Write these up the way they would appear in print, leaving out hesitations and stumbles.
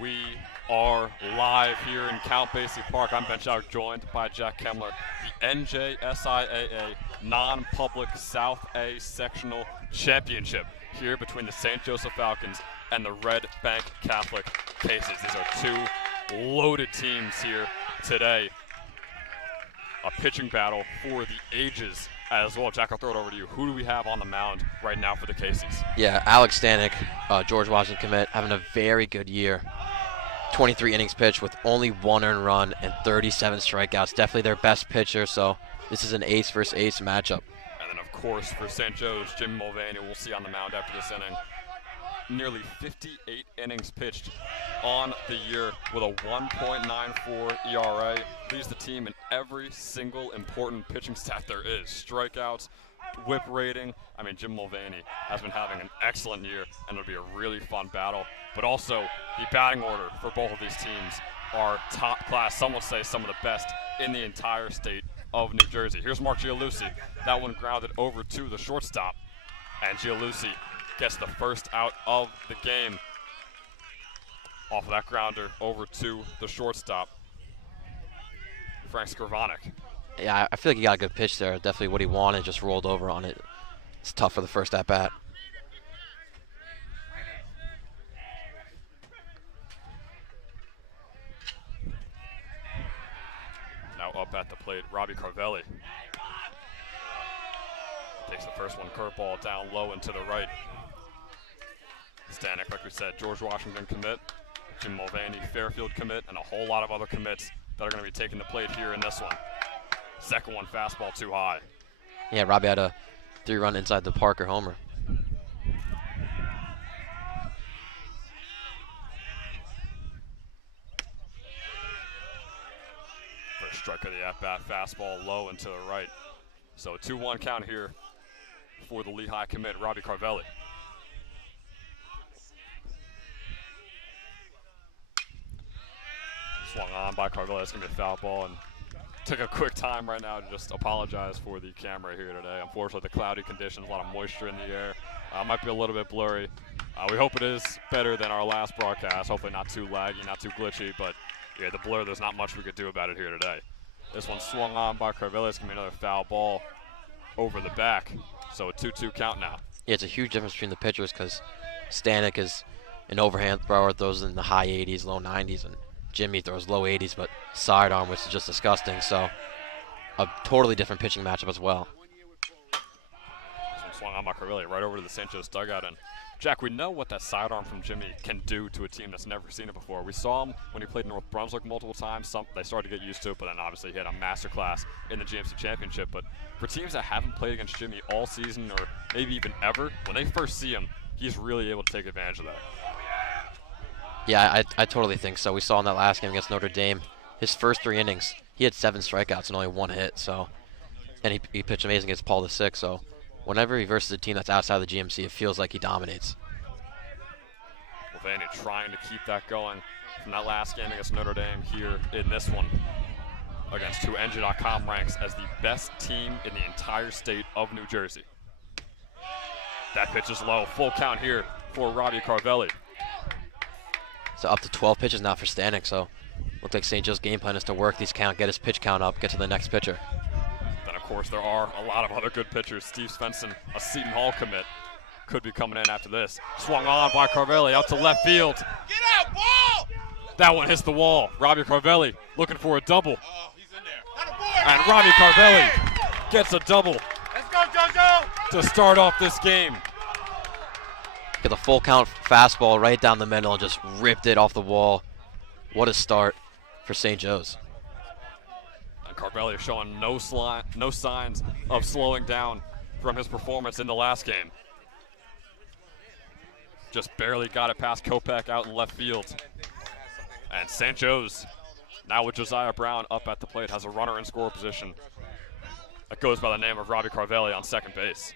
We are live here in Count Basie Park. I'm Ben Schauer, joined by Jack Kemmler. The NJSIAA Non-Public South A Sectional Championship here between the St. Joseph Falcons and the Red Bank Catholic Cases. These are two loaded teams here today. A pitching battle for the ages as well. Jack, I'll throw it over to you. Who do we have on the mound right now for the Cases? Yeah, Alex Stanek, George Washington commit, having a very good year. 23 innings pitched with only 1 earned run and 37 strikeouts. Definitely their best pitcher, so this is an ace versus ace matchup. And then, of course, for St. Joe's, Jim Mulvaney, we'll see on the mound after this inning. Nearly 58 innings pitched on the year with a 1.94 ERA. Leads the team in every single important pitching stat there is. Strikeouts, whip rating. I mean, Jim Mulvaney has been having an excellent year, and it'll be a really fun battle. But also, the batting order for both of these teams are top class. Some would say some of the best in the entire state of New Jersey. Here's Mark Gialucci. That one grounded over to the shortstop, and Gialucci gets the first out of the game off of that grounder over to the shortstop, Frank Skrivanik. Yeah, I feel like he got a good pitch there. Definitely what he wanted, just rolled over on it. It's tough for the first at-bat. Now up at the plate, Robbie Carvelli. Takes the first one, curveball down low and to the right. Stanek, like we said, George Washington commit, Jim Mulvaney, Fairfield commit, and a whole lot of other commits that are going to be taking the plate here in this one. Second one, fastball too high. Yeah, Robbie had a 3-run inside the Parker homer. First strike of the at-bat, fastball low and to the right. So a 2-1 count here for the Lehigh commit, Robbie Carvelli. Swung on by Carvelli. It's going to be a foul ball, and took a quick time right now to just apologize for the camera here today. Unfortunately, the cloudy conditions, a lot of moisture in the air. Might be a little bit blurry. We hope it is better than our last broadcast. Hopefully not too laggy, not too glitchy, but yeah, the blur, there's not much we could do about it here today. This one swung on by Carvelli. It's going to be another foul ball over the back. So a 2-2 count now. Yeah, it's a huge difference between the pitchers because Stanek is an overhand thrower, throws in the high 80s, low 90s, and Jimmy throws low 80s, but sidearm, which is just disgusting. So a totally different pitching matchup as well. This one swung on by Carvelli right over to the St. Joe's dugout. And Jack, we know what that sidearm from Jimmy can do to a team that's never seen it before. We saw him when he played in North Brunswick multiple times. They started to get used to it, but then obviously he had a masterclass in the GMC Championship. But for teams that haven't played against Jimmy all season or maybe even ever, when they first see him, he's really able to take advantage of that. Yeah, I totally think so. We saw in that last game against Notre Dame, his first 3 innings, he had 7 strikeouts and only 1 hit. So, and he pitched amazing against Paul VI. So, whenever he versus a team that's outside the GMC, it feels like he dominates. Mulvaney trying to keep that going from that last game against Notre Dame here in this one against who NJ.com ranks as the best team in the entire state of New Jersey. That pitch is low. Full count here for Robbie Carvelli. So up to 12 pitches now for Stanek. So looks like St. Joe's game plan is to work these count, get his pitch count up, get to the next pitcher. Then, of course, there are a lot of other good pitchers. Steve Svensson, a Seton Hall commit, could be coming in after this. Swung on by Carvelli out to left field. Get out, ball! That one hits the wall. Robbie Carvelli looking for a double. Oh, he's in there. And Robbie Carvelli gets a double. Let's go, JoJo! To start off this game. Get the full count fastball right down the middle and just ripped it off the wall. What a start for St. Joe's. And Carvelli is showing no signs of slowing down from his performance in the last game. Just barely got it past Kopech out in left field. And St. Joe's, now with Josiah Brown up at the plate, has a runner in score position that goes by the name of Robbie Carvelli on second base.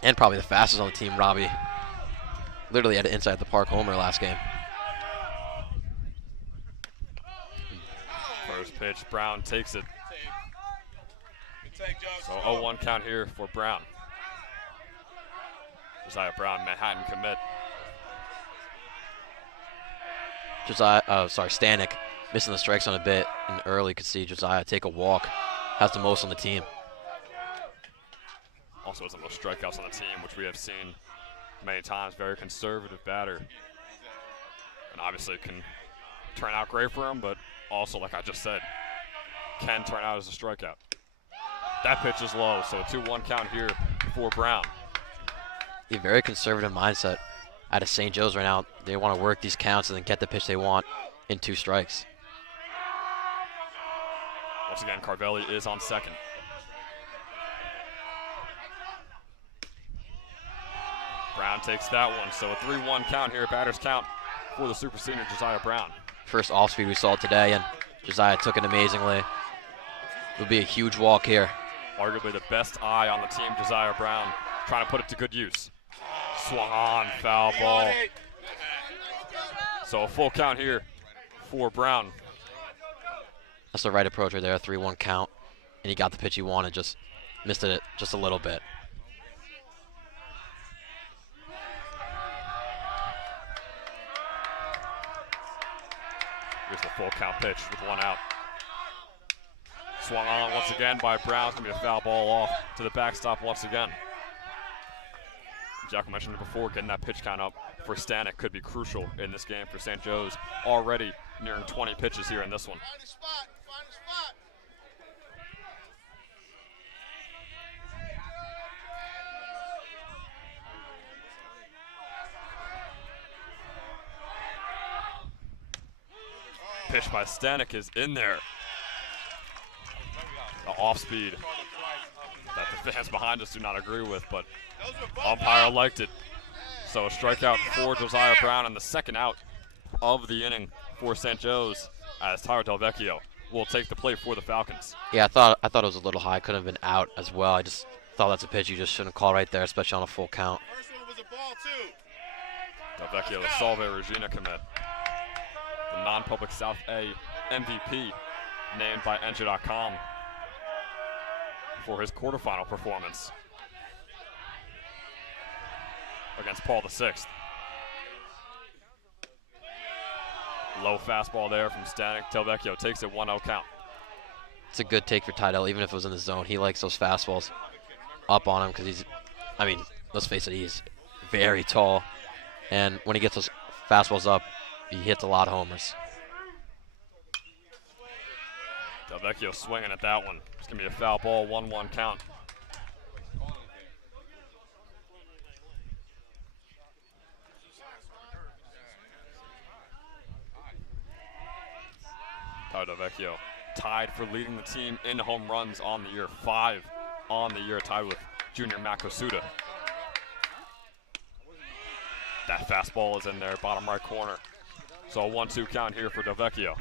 And probably the fastest on the team, Robbie. Literally had an inside the park homer last game. First pitch, Brown takes it. So 0-1 count here for Brown. Josiah Brown, Manhattan commit. Stanek missing the strike zone a bit, and early could see Josiah take a walk. Has the most on the team. Also has the most strikeouts on the team, which we have seen many times. Very conservative batter. And obviously it can turn out great for him, but also, like I just said, can turn out as a strikeout. That pitch is low, so a 2-1 count here for Brown. A very conservative mindset out of St. Joe's right now. They want to work these counts and then get the pitch they want in 2 strikes. Once again, Carvelli is on second. Brown takes that one, so a 3-1 count here, batter's count for the super senior Josiah Brown. First off speed we saw today, and Josiah took it amazingly. It'll be a huge walk here. Arguably the best eye on the team, Josiah Brown, trying to put it to good use. Swung on, foul ball. So a full count here for Brown. That's the right approach right there, a 3-1 count. And he got the pitch he wanted, just missed it just a little bit. Here's the full count pitch with 1 out. Swung on once again by Brown. It's going to be a foul ball off to the backstop once again. Jacko mentioned it before, getting that pitch count up for Stanek could be crucial in this game for St. Joe's. Already nearing 20 pitches here in this one. Find a spot. Find a spot. Pitch by Stanek is in there. The off speed that the fans behind us do not agree with, but umpire liked it. So a strikeout for Josiah Brown and the second out of the inning for St. Joe's, as Tyler Delvecchio will take the plate for the Falcons. Yeah, I thought it was a little high. Could have been out as well. I just thought that's a pitch you just shouldn't call right there, especially on a full count. First one was a ball too. Delvecchio, the Salve Regina commit, the non-public South A MVP, named by NJ.com for his quarterfinal performance against Paul VI. Low fastball there from Stanek. Delvecchio takes it 1-0 count. It's a good take for Tydell, even if it was in the zone. He likes those fastballs up on him because he's, I mean, let's face it, he's very tall. And when he gets those fastballs up, he hits a lot of homers. Delvecchio swinging at that one. It's going to be a foul ball, 1-1 count. Tyler Delvecchio tied for leading the team in home runs on the year. 5 on the year, tied with junior Matt Kosuda. That fastball is in there, bottom right corner. So a 1-2 count here for Delvecchio,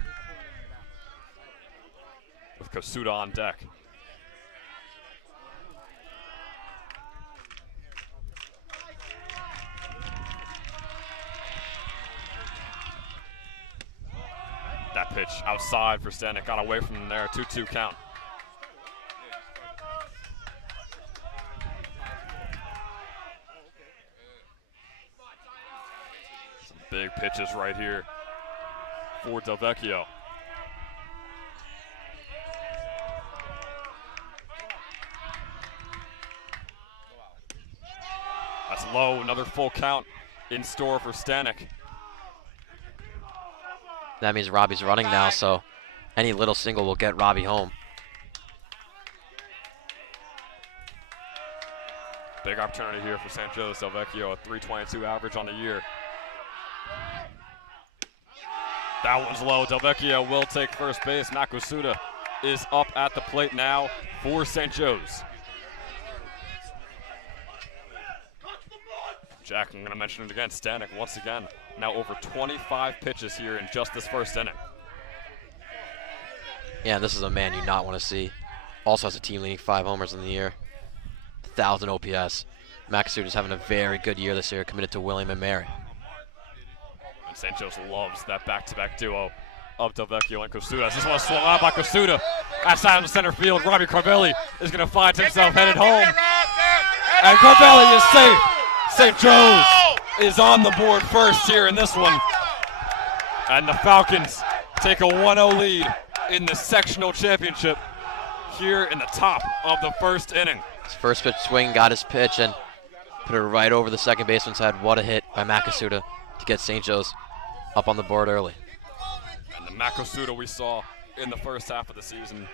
with Kosuda on deck. That pitch outside for Stanek, got away from him there, 2-2 count. Some big pitches right here for Delvecchio. That's low, another full count in store for Stanek. That means Robbie's running now, so any little single will get Robbie home. Big opportunity here for St. Joe's. Delvecchio, a .322 average on the year. That one's low. Delvecchio will take first base. Matt Kosuda is up at the plate now for St. Joe's. Jack, I'm going to mention it again. Stanek, once again, now over 25 pitches here in just this first inning. Yeah, this is a man you not want to see. Also has a team leading 5 homers in the year. 1,000 OPS. Max Kosuda's having a very good year this year, committed to William and Mary. And St. Joe's loves that back-to-back duo of Delvecchio and Kosuda. This one swung on by Kosuda. Outside of the center field, Robbie Carvelli is going to find himself headed home. And Carvelli is safe. St. Joe's is on the board first here in this one. And the Falcons take a 1-0 lead in the sectional championship here in the top of the first inning. His first pitch swing, got his pitch, and put it right over the second baseman's head. What a hit by Makasuda to get St. Joe's up on the board early. And the Makasuda we saw in the first half of the season,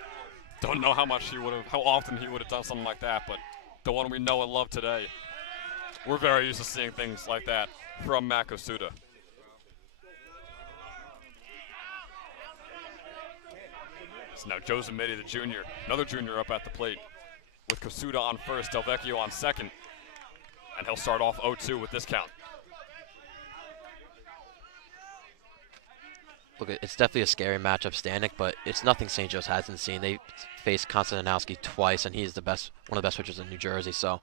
don't know how often he would have done something like that, but the one we know and love today, we're very used to seeing things like that from Makasuda. So now Joe Zamiti, the junior, another junior up at the plate with Kasuda on first, Del Vecchio on second, and he'll start off 0-2 with this count. Look, it's definitely a scary matchup, Stanek, but it's nothing St. Joe's hasn't seen. They faced Konstantinowski twice, and he's one of the best pitchers in New Jersey, so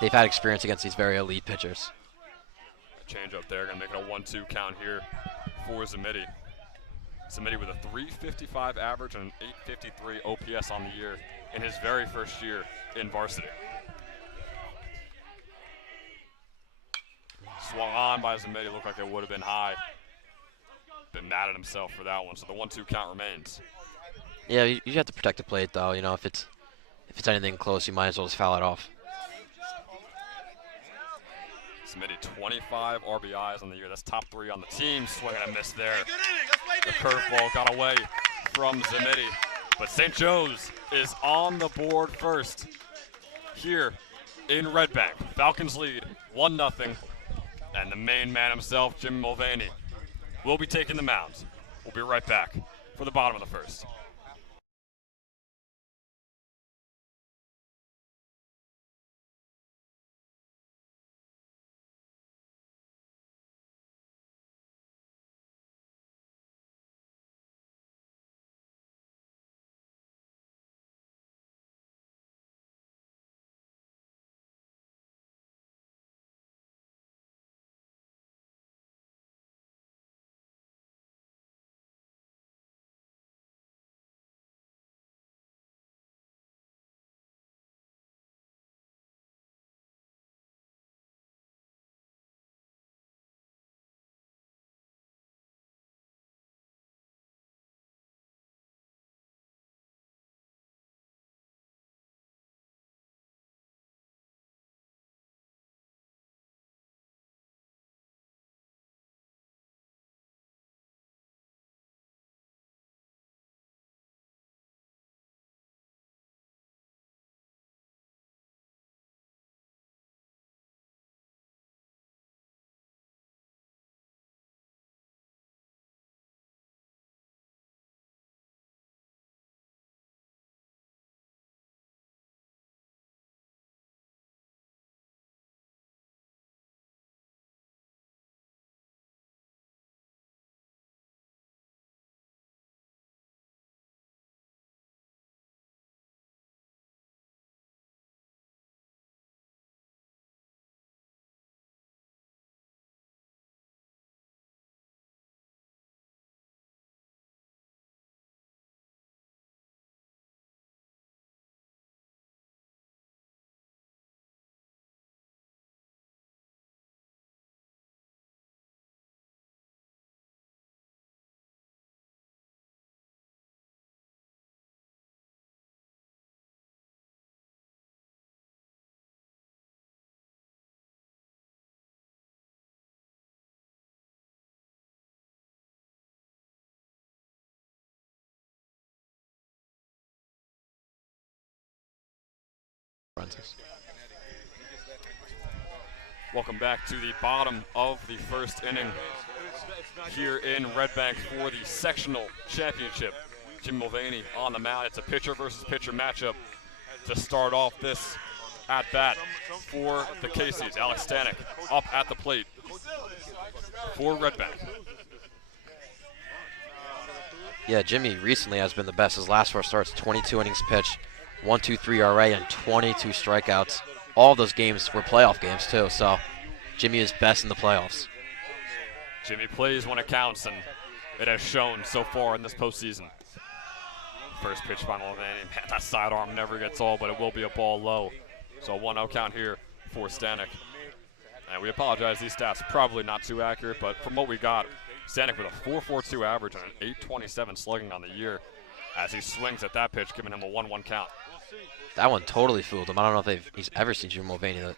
they've had experience against these very elite pitchers. Change up there, gonna make it a 1-2 count here for Zamiti. Zamiti with a 355 average and an 853 OPS on the year in his very first year in varsity. Swung on by Zamiti, looked like it would have been high. Been mad at himself for that one, so the 1-2 count remains. Yeah, you have to protect the plate, though. You know, if it's anything close, you might as well just foul it off. Zamiti 25 RBIs on the year. That's top 3 on the team. Swing and a miss there. The curveball got away from Zamiti, but St. Joe's is on the board first here in Red Bank. Falcons lead 1-0, and the main man himself, Jim Mulvaney, will be taking the mound. We'll be right back for the bottom of the first. Welcome back to the bottom of the first inning here in Red Bank for the sectional championship. Jim Mulvaney on the mound. It's a pitcher versus pitcher matchup to start off this at bat for the Casey's. Alex Stanek up at the plate for Red Bank. Yeah, Jimmy recently has been the best. His last 4 starts, 22 innings pitched, 1.23 ERA, and 22 strikeouts. All of those games were playoff games too, so Jimmy is best in the playoffs. Jimmy plays when it counts, and it has shown so far in this postseason. First pitch by Mulvaney. Man, that sidearm never gets old, but it will be a ball low. So 1-0 count here for Stanek. And we apologize, these stats probably not too accurate, but from what we got, Stanek with a 4.42 average and an 8.27 slugging on the year as he swings at that pitch, giving him a 1-1 count. That one totally fooled him. I don't know if he's ever seen Jim Mulvaney. The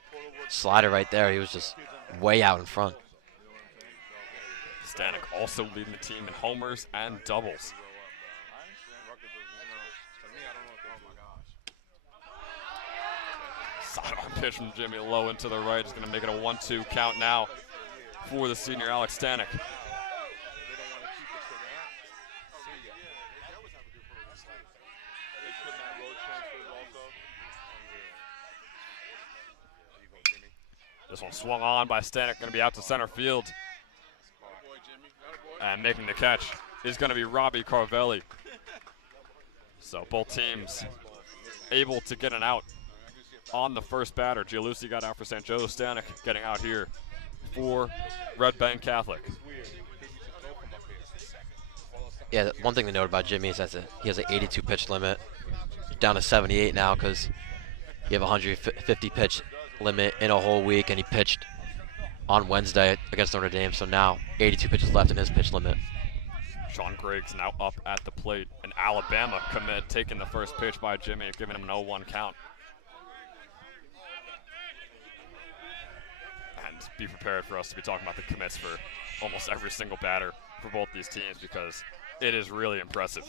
slider right there, he was just way out in front. Stanek also leading the team in homers and doubles. Sidearm pitch from Jimmy low into the right is going to make it a 1-2 count now for the senior Alex Stanek. This one swung on by Stanek, going to be out to center field. And making the catch is going to be Robbie Carvelli. So both teams able to get an out on the first batter. Gialusi got out for St. Joe. Stanek getting out here for Red Bank Catholic. Yeah, one thing to note about Jimmy is that he has an 82 pitch limit, down to 78 now because you have a 150 pitch limit in a whole week, and he pitched on Wednesday against Notre Dame, so now 82 pitches left in his pitch limit. Sean Griggs now up at the plate. An Alabama commit taking the first pitch by Jimmy, giving him an 0-1 count. And be prepared for us to be talking about the commits for almost every single batter for both these teams because it is really impressive.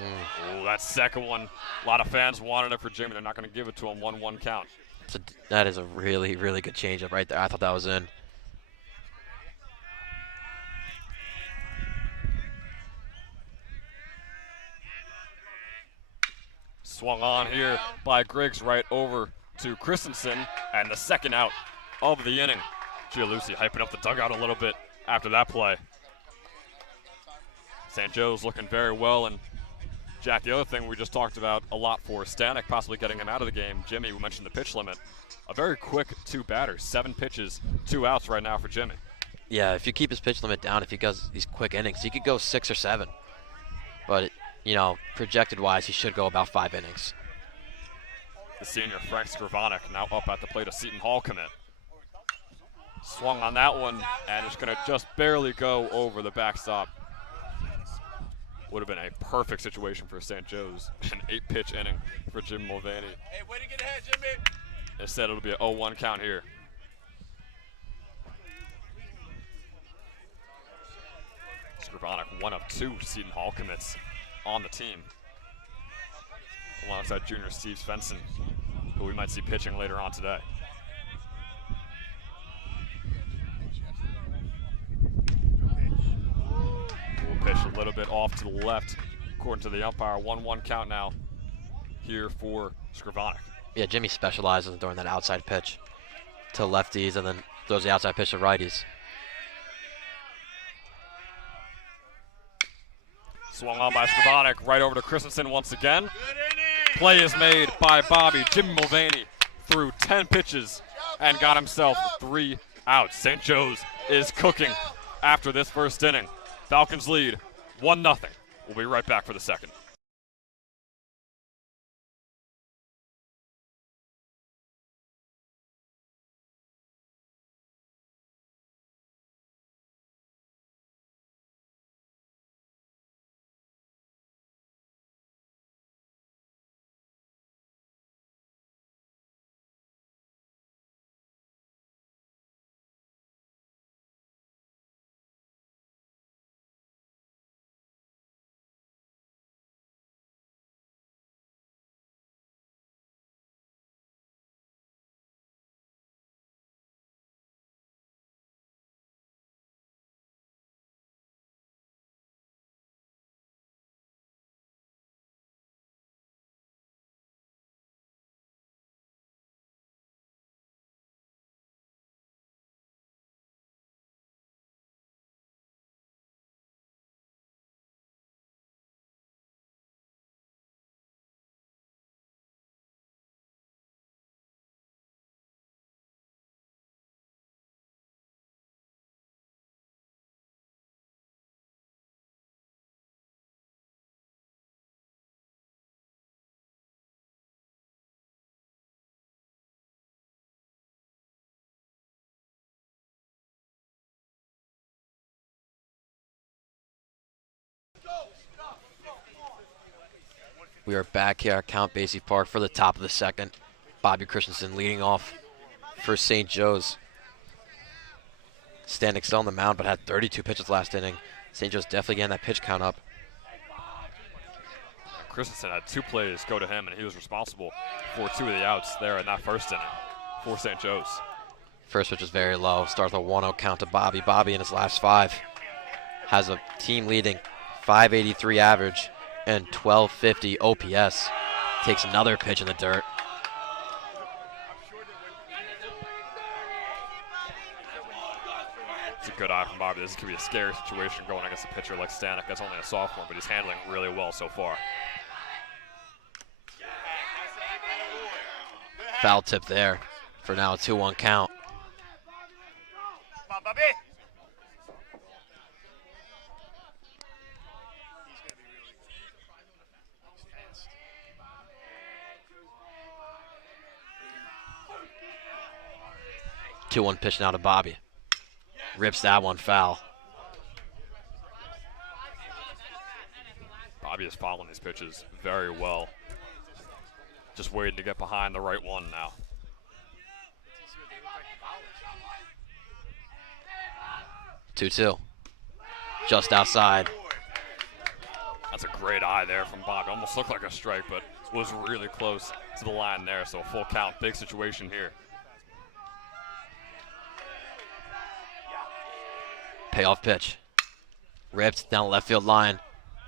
Ooh, that second one, a lot of fans wanted it for Jimmy. They're not going to give it to him. 1-1 count. So that is a really, really good changeup right there. I thought that was in. Swung on here by Griggs right over to Christensen, and the second out of the inning. Gialusi hyping up the dugout a little bit after that play. St. Joe's looking very well, and Jack, the other thing we just talked about a lot for Stanek possibly getting him out of the game. Jimmy, we mentioned the pitch limit. A very quick 2 batters, 7 pitches, 2 outs right now for Jimmy. Yeah, if you keep his pitch limit down, if he goes these quick innings, he could go 6 or 7. But, you know, projected-wise, he should go about 5 innings. The senior Frank Skrivanek now up at the plate, a Seton Hall commit. Swung on that one, and it's going to just barely go over the backstop. Would have been a perfect situation for St. Joe's. An 8-pitch inning for Jim Mulvaney. Hey, way to get ahead, Jimmy. Instead, it'll be an 0-1 count here. Skrivanek, one of 2 Seton Hall commits on the team, alongside junior Steve Svensson, who we might see pitching later on today. Pitch a little bit off to the left, according to the umpire. 1-1 count now here for Skrivanek. Yeah, Jimmy specializes in throwing that outside pitch to lefties and then throws the outside pitch to righties. Swung on by Skrivanek, right over to Christensen once again. Play is made by Bobby. Jimmy Mulvaney threw 10 pitches and got himself 3 outs. St. Joe's is cooking after this first inning. Falcons lead 1-0. We'll be right back for the second. We are back here at Count Basie Park for the top of the second. Bobby Christensen leading off for St. Joe's. Stanek still on the mound, but had 32 pitches last inning. St. Joe's definitely getting that pitch count up. Christensen had 2 plays go to him, and he was responsible for 2 of the outs there in that first inning for St. Joe's. First pitch was very low. Starts a 1-0 count to Bobby. Bobby in his last 5 has a team-leading 583 average and 1250 OPS. Takes another pitch in the dirt. It's a good eye from Bobby. This could be a scary situation going against a pitcher like Stanek. That's only a sophomore, but he's handling really well so far. Foul tip there for now a 2-1 count. Come on, Bobby. 2-1 pitch now to Bobby. Rips that one foul. Bobby is following these pitches very well. Just waiting to get behind the right one now. Two-two. Just outside. That's a great eye there from Bobby. Almost looked like a strike, but was really close to the line there. So full count, big situation here. Payoff pitch. Ripped down the left field line.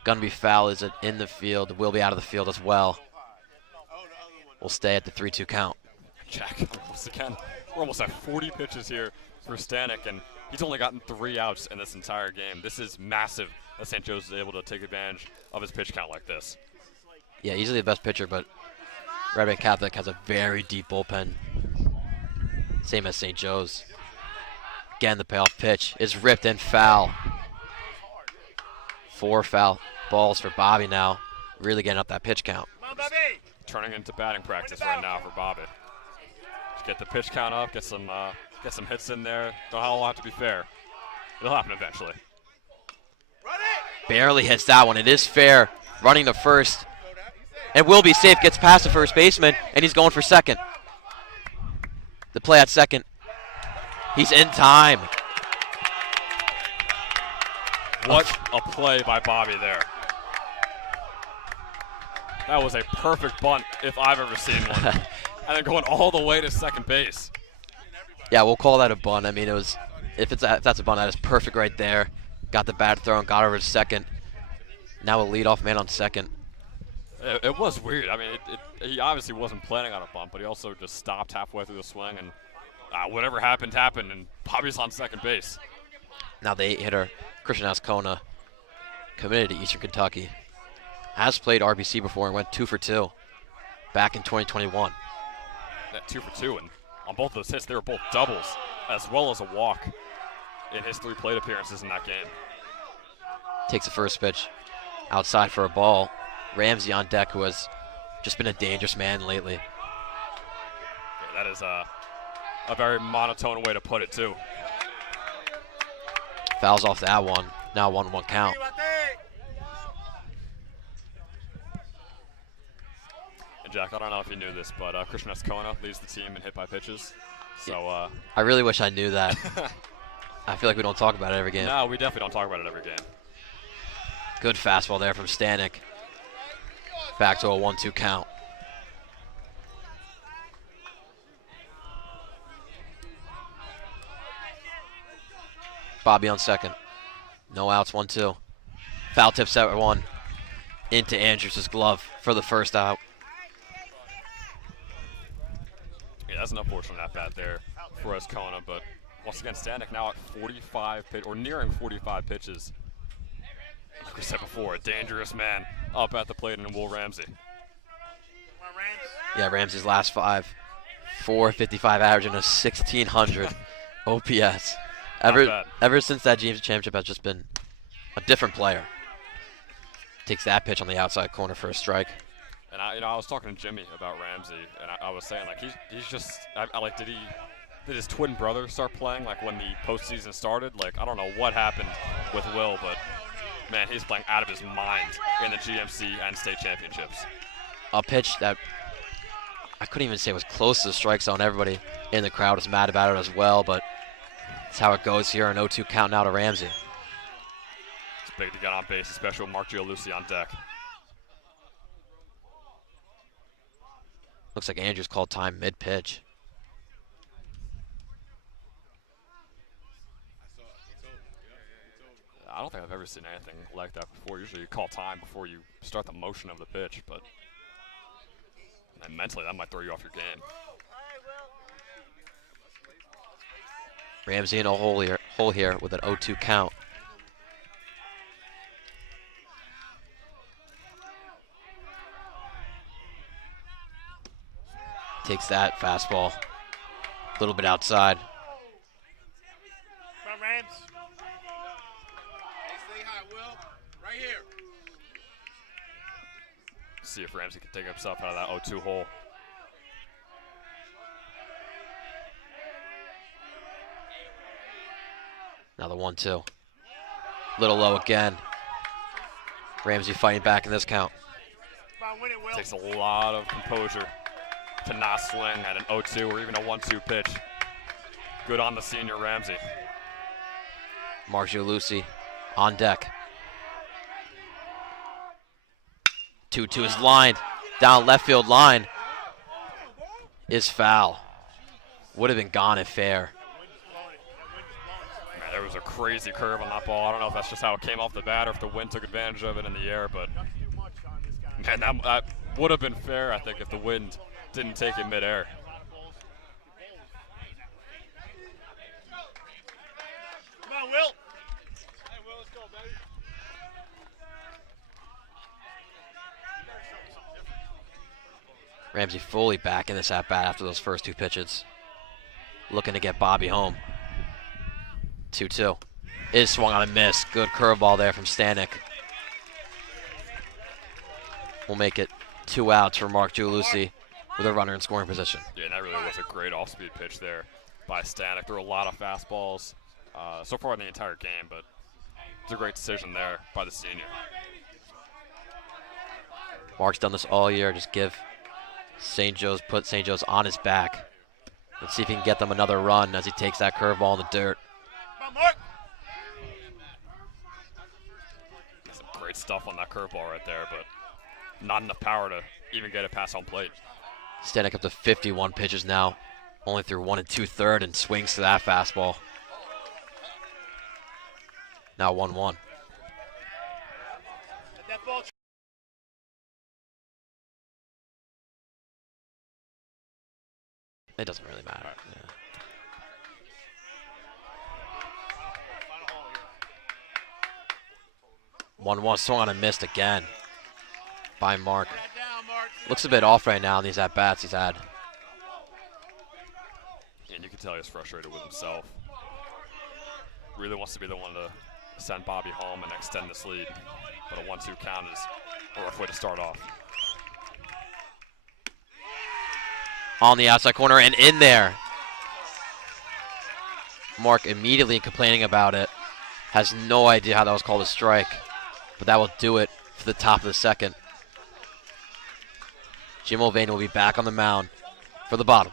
Gonna be foul. Is it in the field? Will be out of the field as well. We'll stay at the 3-2 count. Jack, once again, we're almost at 40 pitches here for Stanek, and he's only gotten 3 outs in this entire game. This is massive that St. Joe's is able to take advantage of his pitch count like this. Yeah, easily the best pitcher, but Red Bank Catholic has a very deep bullpen. Same as St. Joe's. Again, the payoff pitch is ripped and foul. 4 foul balls for Bobby now. Really getting up that pitch count. Come on, Bobby. Turning into batting practice right now for Bobby. Just get the pitch count up, get some hits in there. Don't all have to be fair. It'll happen eventually. Run it. Barely hits that one. It is fair. Running to first. And will be safe. Gets past the first baseman, and he's going for second. The play at second. He's in time. What a play by Bobby there. That was a perfect bunt if I've ever seen one. And then going all the way to second base. Yeah, we'll call that a bunt. I mean, it was if that's a bunt, that is perfect right there. Got the bat thrown, got over to second. Now a leadoff man on second. It was weird. I mean, he obviously wasn't planning on a bunt, but he also just stopped halfway through the swing, and whatever happened, happened, and Bobby's on second base. Now the 8-hitter, Christian Ascona, committed to Eastern Kentucky. Has played RBC before and went 2 for 2 back in 2021. That 2 for 2, and on both those hits, they were both doubles, as well as a walk in his 3 plate appearances in that game. Takes the first pitch outside for a ball. Ramsey on deck, who has just been a dangerous man lately. Yeah, that is a very monotone way to put it, too. Fouls off that one. Now 1-1 count. And Jack, I don't know if you knew this, but Christian Ascona leads the team in hit by pitches. So I really wish I knew that. I feel like we don't talk about it every game. No, we definitely don't talk about it every game. Good fastball there from Stanek. Back to a 1-2 count. Bobby on second. No outs, 1-2. Foul tip set 1. Into Andrews' glove for the first out. Yeah, that's an unfortunate at bat there for Ascona, but once again, Stanek now at 45 or nearing 45 pitches. Like we said before, a dangerous man up at the plate in Will Ramsey. Yeah, Ramsey's last 5. 455 average and a 1600 OPS. Ever since that James Championship has just been a different player. Takes that pitch on the outside corner for a strike. And I was talking to Jimmy about Ramsey, and I was saying like he's just did his twin brother start playing like when the postseason started? Like I don't know what happened with Will, but man, he's playing out of his mind in the GMC and state championships. a pitch that I couldn't even say was close to the strike zone. Everybody in the crowd was mad about it as well, but that's how it goes here. An 0-2 count now to Ramsey. It's big to get on base, especially with Mark Gialucci on deck. Looks like Andrews called time mid-pitch. I don't think I've ever seen anything like that before. Usually you call time before you start the motion of the pitch, but and mentally that might throw you off your game. Ramsey in a hole here with an 0-2 count. Takes that fastball. A little bit outside. Come on, Rams. Hey, stay high, Will. Right here. See if Ramsey can take himself out of that 0-2 hole. Now the 1-2. Little low again. Ramsey fighting back in this count. Come on, win it, Will. Takes a lot of composure to not swing at an 0-2 or even a 1-2 pitch. Good on the senior Ramsey. Mark Gialucci on deck. 2-2 is lined. Down left field line is foul. Would have been gone if fair. Man, there was a crazy curve on that ball. I don't know if that's just how it came off the bat or if the wind took advantage of it in the air, but man, that would have been fair, I think, if the wind didn't take it midair. Come on, Will. Hey, Will, let's go, baby. Ramsey fully back in this at-bat after those first two pitches. Looking to get Bobby home. 2-2. Is swung on a miss. Good curveball there from Stanek. We'll make it 2 outs for Mark Gialucci with a runner in scoring position. Yeah, and that really was a great off-speed pitch there by Stanek. There were a lot of fastballs so far in the entire game, but it's a great decision there by the senior. Mark's done this all year. Just give put St. Joe's on his back. Let's see if he can get them another run as he takes that curveball in the dirt. Come on, Mark. Some great stuff on that curveball right there, but not enough power to even get it past home plate. Stanek up to 51 pitches now. Only threw 1 2/3 and swings to that fastball. Now 1-1. Let that ball. It doesn't really matter. Yeah. Final hole here. 1-1 swung on and missed again by Mark. Put that down, Mark. Looks a bit off right now in these at-bats he's had. And you can tell he's frustrated with himself. Really wants to be the one to send Bobby home and extend this lead. But a 1-2 count is a rough way to start off. On the outside corner and in there. Mark immediately complaining about it. Has no idea how that was called a strike. But that will do it for the top of the second. Jim Mulvaney will be back on the mound for the bottom.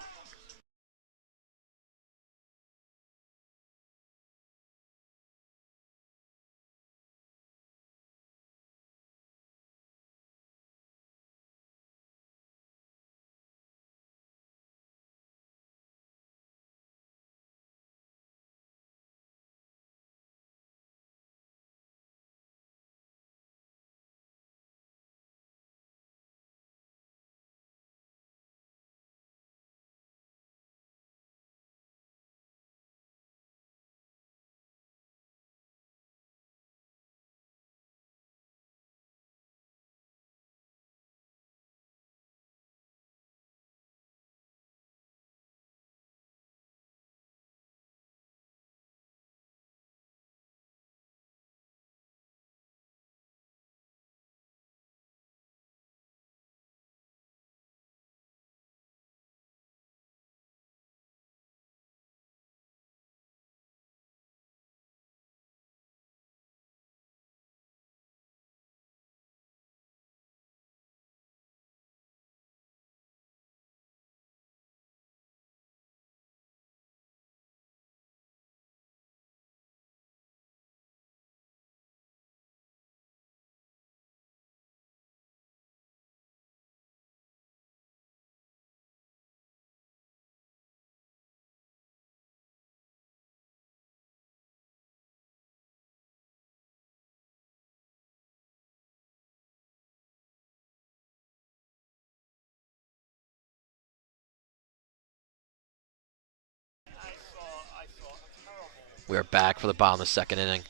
We are back for the bottom of the second inning.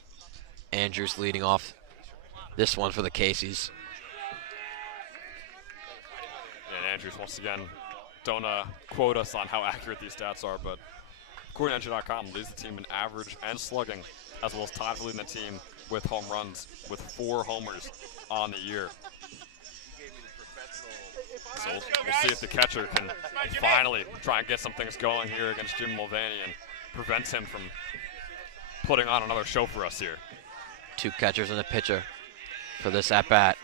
Andrews leading off this one for the Caseys. And Andrews, once again, don't quote us on how accurate these stats are, but according to NJ.com, leads the team in average and slugging, as well as tied for leading the team with home runs, with 4 homers on the year. So we'll see if the catcher can finally try and get some things going here against Jim Mulvaney and prevents him from putting on another show for us here. 2 catchers and a pitcher for this at-bat.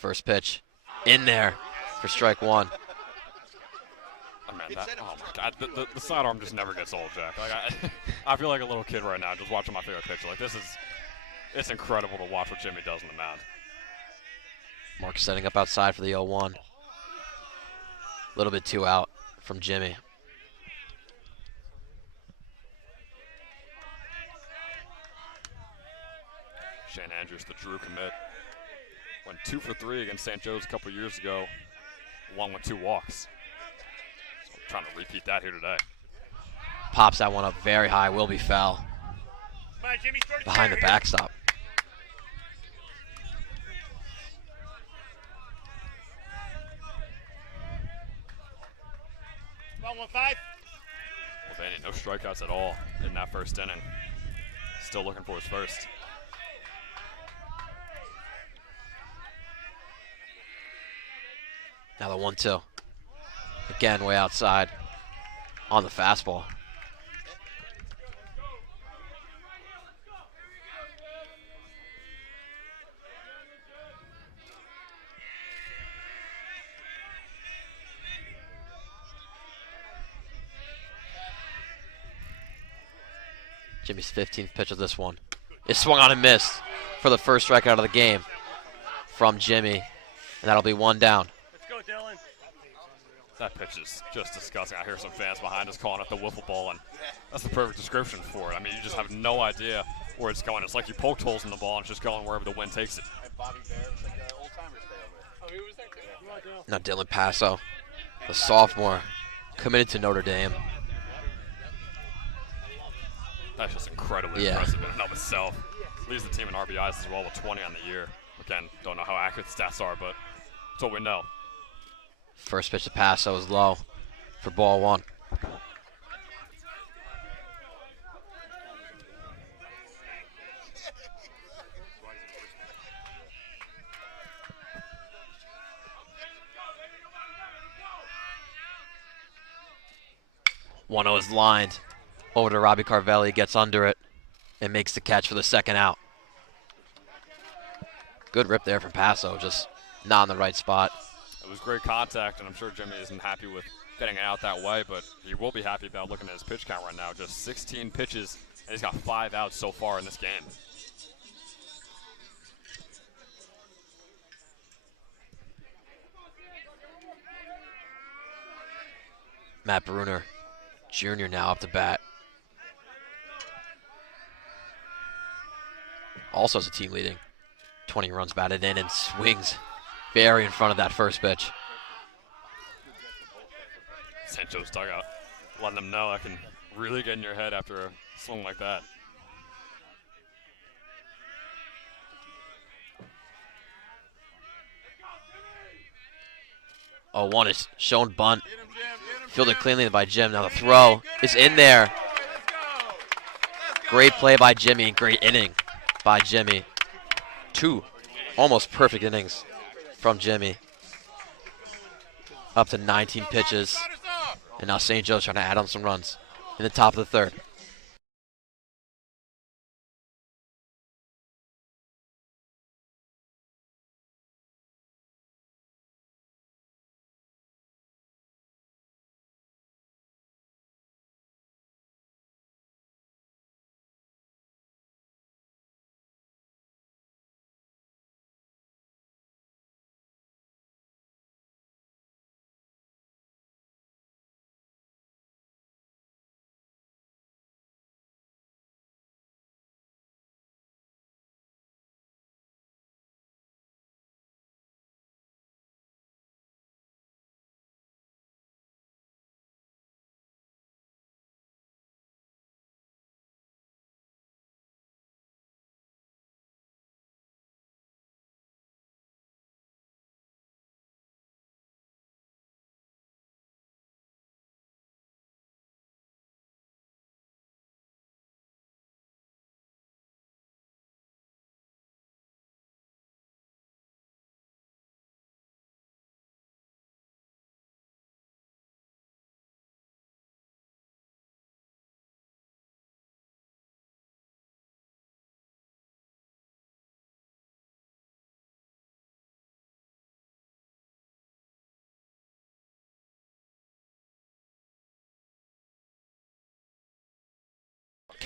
First pitch in there for strike 1. Oh, man, oh my God, the sidearm just never gets old, Jack. Like, I feel like a little kid right now just watching my favorite pitcher. Like, it's incredible to watch what Jimmy does on the mound. Mark setting up outside for the 0-1. A little bit too out from Jimmy. Shane Andrews, the Drew commit, went 2 for 3 against St. Joe's a couple years ago, along with 2 walks. So I'm trying to repeat that here today. Pops that one up very high, will be foul. Behind the backstop. Mulvaney, no strikeouts at all in that first inning. Still looking for his first. Now the 1-2. Again, way outside on the fastball. Jimmy's 15th pitch of this one. It swung on and missed for the first strikeout of the game from Jimmy, and that'll be 1 down. Let's go, Dylan. That pitch is just disgusting. I hear some fans behind us calling it the wiffle ball, and that's the perfect description for it. I mean, you just have no idea where it's going. It's like you poked holes in the ball and it's just going wherever the wind takes it. Now Dylan Passo, the sophomore, committed to Notre Dame. That's just incredibly impressive in and of itself. Leads the team in RBIs as well with 20 on the year. Again, don't know how accurate the stats are, but that's what we know. First pitch to Passo is low for ball 1. One-0 is lined over to Robbie Carvelli, gets under it and makes the catch for the second out. Good rip there from Passo, just not in the right spot. It was great contact, and I'm sure Jimmy isn't happy with getting it out that way, but he will be happy about looking at his pitch count right now. Just 16 pitches, and he's got 5 outs so far in this game. Matt Bruner Jr. now up to bat. Also has a team leading 20 runs batted in and swings very in front of that first pitch. St. Joe's dugout letting them know I can really get in your head after a swing like that. Oh, 1 is shown bunt. Fielded cleanly by Jim. Now the throw is in there. Great play by Jimmy and great inning by Jimmy. 2 almost perfect innings from Jimmy. Up to 19 pitches. And now St. Joe's trying to add on some runs in the top of the 3rd.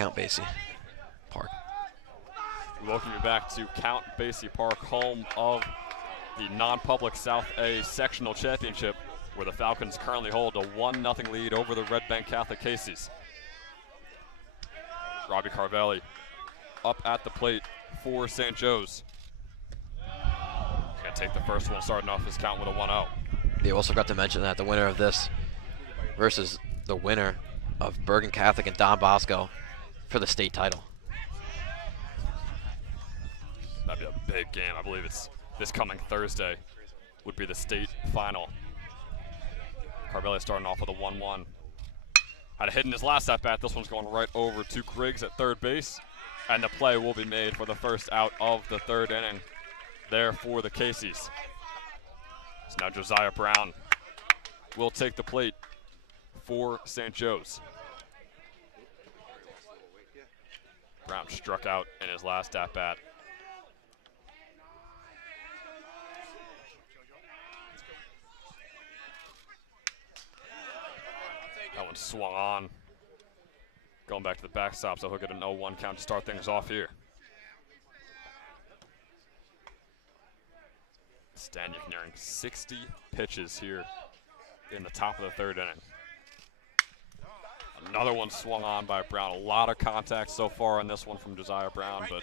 Count Basie Park. We welcome you back to Count Basie Park, home of the non-public South A Sectional Championship, where the Falcons currently hold a 1-0 lead over the Red Bank Catholic Casey's. Robbie Carvelli up at the plate for St. Joe's. He's going to take the first one, starting off his count with a 1-0. They also got to mention that the winner of this versus the winner of Bergen Catholic and Don Bosco for the state title. That'd be a big game. I believe it's this coming Thursday would be the state final. Carvelli starting off with a 1-1. Had a hit in his last at bat. This one's going right over to Griggs at third base. And the play will be made for the first out of the third inning there for the Casey's. So now Josiah Brown will take the plate for St. Joe's. Brown struck out in his last at bat. That one swung on. Going back to the backstop, so he'll get an 0-1 count to start things off here. Staniak nearing 60 pitches here in the top of the third inning. Another one swung on by Brown. A lot of contact so far on this one from Josiah Brown, but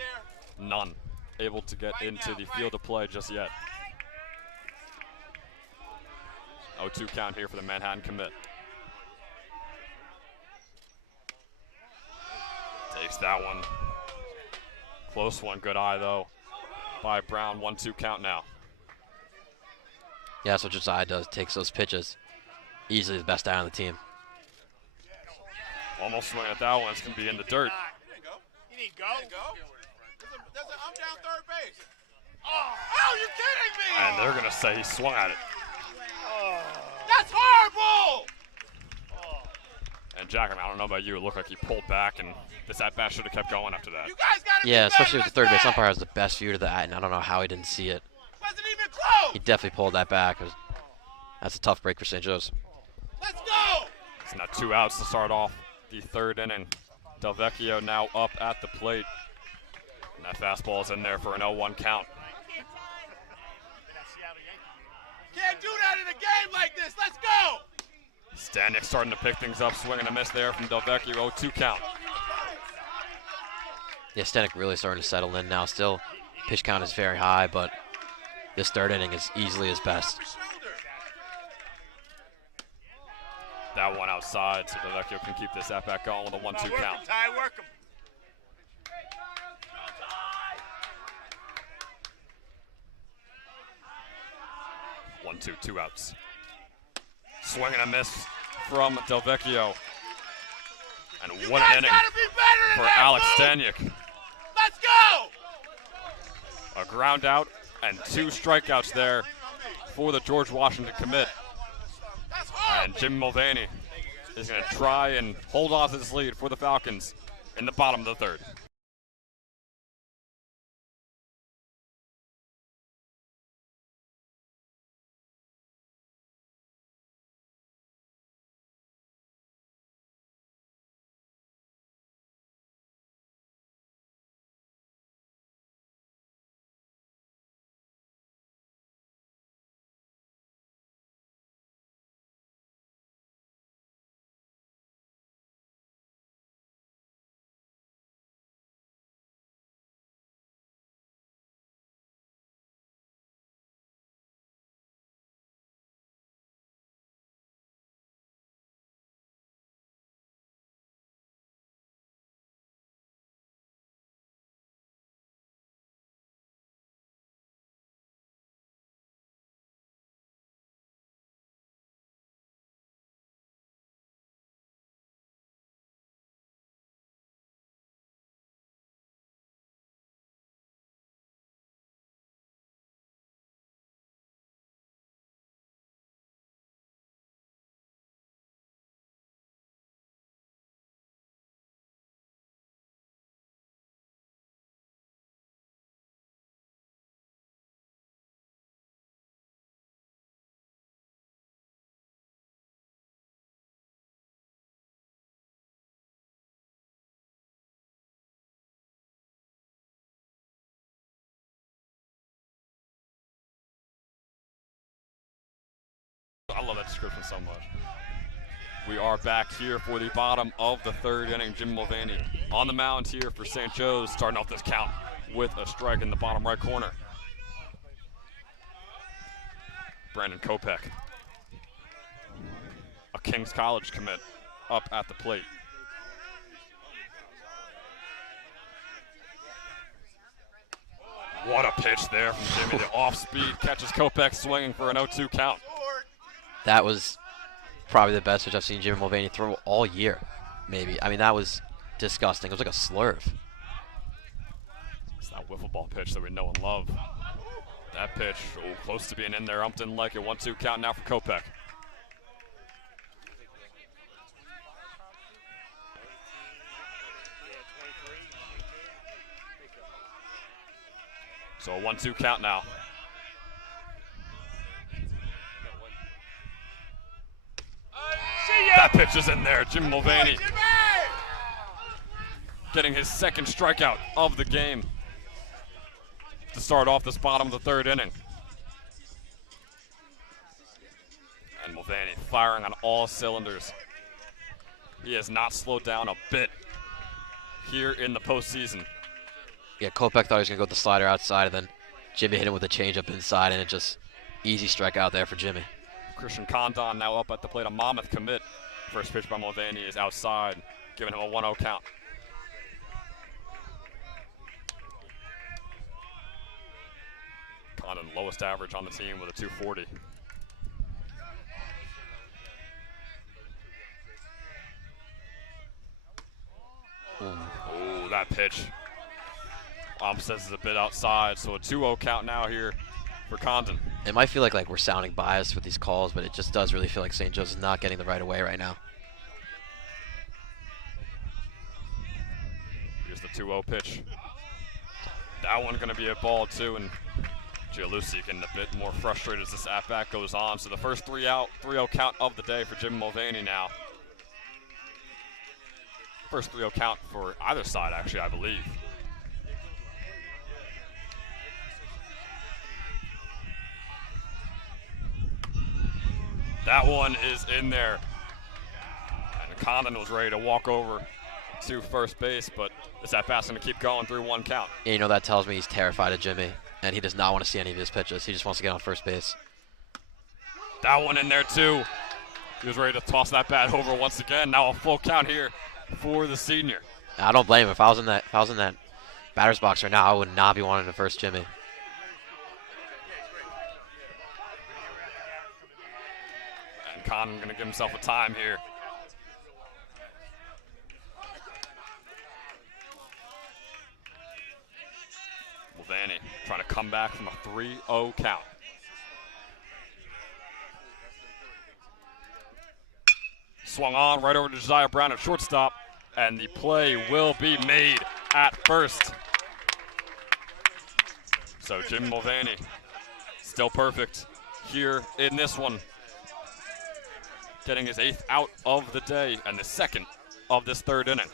none able to get into the field of play just yet. 0-2 count here for the Manhattan commit. Takes that one. Close one, good eye though by Brown. 1-2 count now. Yeah, that's what Josiah does. Takes those pitches. Easily the best eye on the team. Almost swinging at that one. It's going to be in the dirt. You need go. I'm down third base. Oh, you kidding me? And they're going to say he swung at it. That's horrible. And Jack, I don't know about you, it looked like he pulled back, and this at-bat should have kept going after that. You guys gotta be Yeah, especially better with the third than base that. umpire has the best view to that, and I don't know how he didn't see it. Wasn't even close. He definitely pulled that back. That's a tough break for St. Joe's. Let's go. It's now 2 outs to start off the third inning. Del Vecchio now up at the plate. And that fastball is in there for an 0-1 count. Can't do that in a game like this. Let's go. Staniak starting to pick things up, swing and a miss there from Del Vecchio. 0-2 count. Yeah, Staniak really starting to settle in now. Still, pitch count is very high, but this third inning is easily his best. That one outside, so Del Vecchio can keep this at-bat going with a 1-2 count. Ty, work him. 1-2, 2 outs. Swing and a miss from Del Vecchio. And what an inning for Alex Staniak. Let's go. A ground out and 2 strikeouts there for the George Washington commit. That's horrible. And Jim Mulvaney is going to try and hold on to this lead for the Falcons in the bottom of the third. I love that description so much. We are back here for the bottom of the third inning. Jim Mulvaney on the mound here for St. Joe's, starting off this count with a strike in the bottom right corner. Brandon Kopech, a King's College commit, up at the plate. What a pitch there from Jimmy. The off-speed catches Kopech swinging for an 0-2 count. That was probably the best pitch I've seen Jimmy Mulvaney throw all year, maybe. I mean, that was disgusting. It was like a slurve. It's that wiffle ball pitch that we know and love. That pitch, close to being in there. Didn't like it. 1-2 count now for Kopech. So a 1-2 count now. That pitch is in there. Jim Mulvaney getting his second strikeout of the game to start off this bottom of the third inning. And Mulvaney firing on all cylinders. He has not slowed down a bit here in the postseason. Yeah, Kopech thought he was going to go with the slider outside, and then Jimmy hit him with a changeup inside, and it just easy strikeout there for Jimmy. Christian Condon now up at the plate, a Monmouth commit. First pitch by Mulvaney is outside, giving him a 1-0 count. Condon, lowest average on the team with a 240. Oh, that pitch. Says is a bit outside, so a 2-0 count now here for Condon. It might feel like we're sounding biased with these calls, but it just does really feel like St. Joe's is not getting the right of way right now. Here's the 2-0 pitch. That one going to be a ball too, and Gialusi getting a bit more frustrated as this at-bat goes on. So the first 3-0 count of the day for Jim Mulvaney now. First 3-0 count for either side, actually, I believe. That one is in there. And Condon was ready to walk over to first base, but this at-bat's going to keep going, 3-1 count. And you know, that tells me he's terrified of Jimmy, and he does not want to see any of his pitches. He just wants to get on first base. That one in there too. He was ready to toss that bat over once again. Now a full count here for the senior. I don't blame him. If I was in that batter's box right now, I would not be wanting to first Jimmy. Condon going to give himself a time here. Mulvaney trying to come back from a 3-0 count. Swung on right over to Josiah Brown at shortstop, and the play will be made at first. So Jim Mulvaney still perfect here in this one, getting his 8th out of the day and the 2nd of this third inning.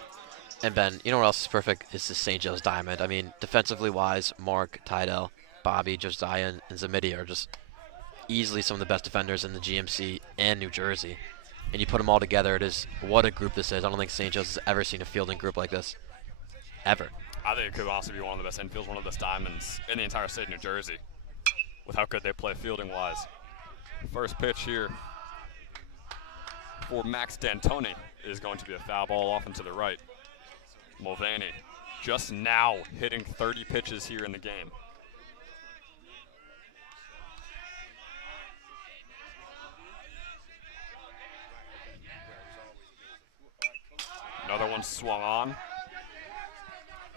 And Ben, you know what else is perfect? Is the St. Joe's diamond. I mean, defensively wise, Mark, Tydell, Bobby, Josiah, and Zamidi are just easily some of the best defenders in the GMC and New Jersey. And you put them all together, it is what a group this is. I don't think St. Joe's has ever seen a fielding group like this, ever. I think it could honestly be one of the best infields, one of the best diamonds in the entire state of New Jersey, with how good they play fielding-wise. First pitch here for Max D'Antoni is going to be a foul ball off and to the right. Mulvaney just now hitting 30 pitches here in the game. Another one swung on.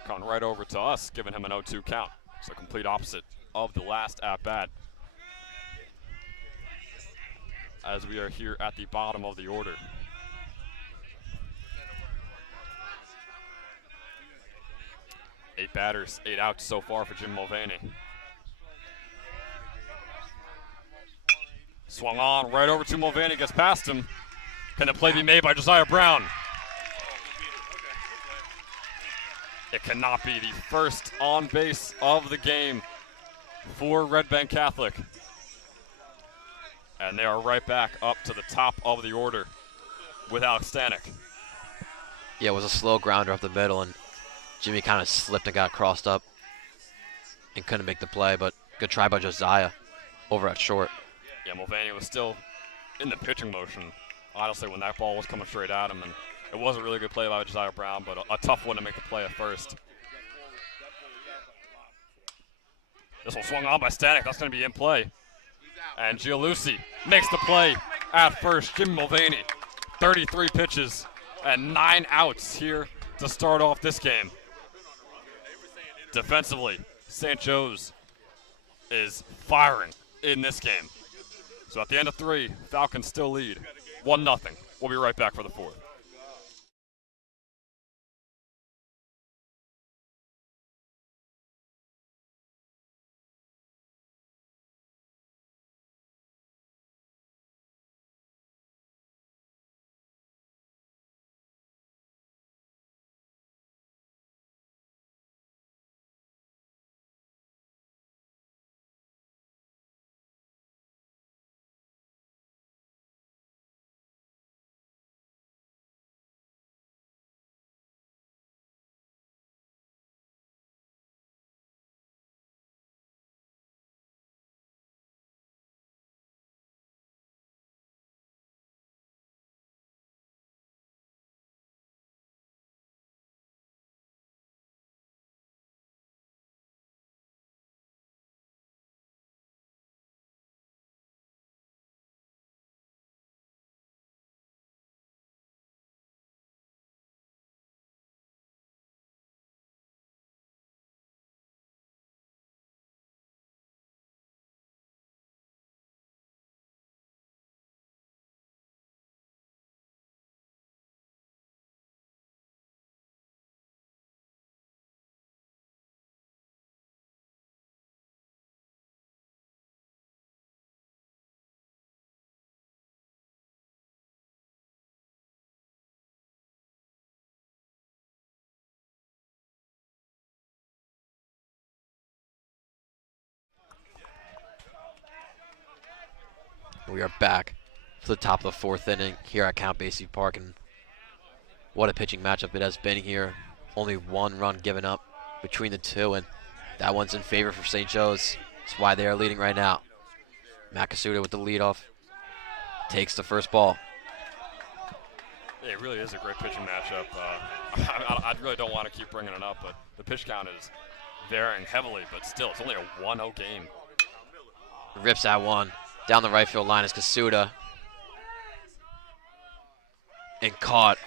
Coming right over to us, giving him an 0-2 count. So complete opposite of the last at-bat, as we are here at the bottom of the order. Eight batters, 8 outs so far for Jim Mulvaney. Swung on right over to Mulvaney, gets past him. Can the play be made by Josiah Brown? It cannot be. The first on base of the game for Red Bank Catholic. And they are right back up to the top of the order with Alex Stanek. Yeah, it was a slow grounder up the middle, and Jimmy kind of slipped and got crossed up and couldn't make the play, but good try by Josiah over at short. Yeah, Mulvaney was still in the pitching motion, honestly, when that ball was coming straight at him. And it was a really good play by Josiah Brown, but a tough one to make the play at first. This one swung on by Stanek. That's going to be in play. And Gialucci makes the play at first. Jimmy Mulvaney, 33 pitches and 9 outs here to start off this game. Defensively, St. Joe's is firing in this game. So at the end of 3, Falcons still lead 1-0. We'll be right back for the 4th. We are back to the top of the 4th inning here at Count Basie Park, and what a pitching matchup it has been here. Only 1 run given up between the two, and that one's in favor for St. Joe's. That's why they are leading right now. Makasuda with the leadoff takes the first ball. Yeah, it really is a great pitching matchup. I really don't want to keep bringing it up, but the pitch count is varying heavily, but still, it's only a 1-0 game. Rips that one. Down the right field line is Kasuda. And caught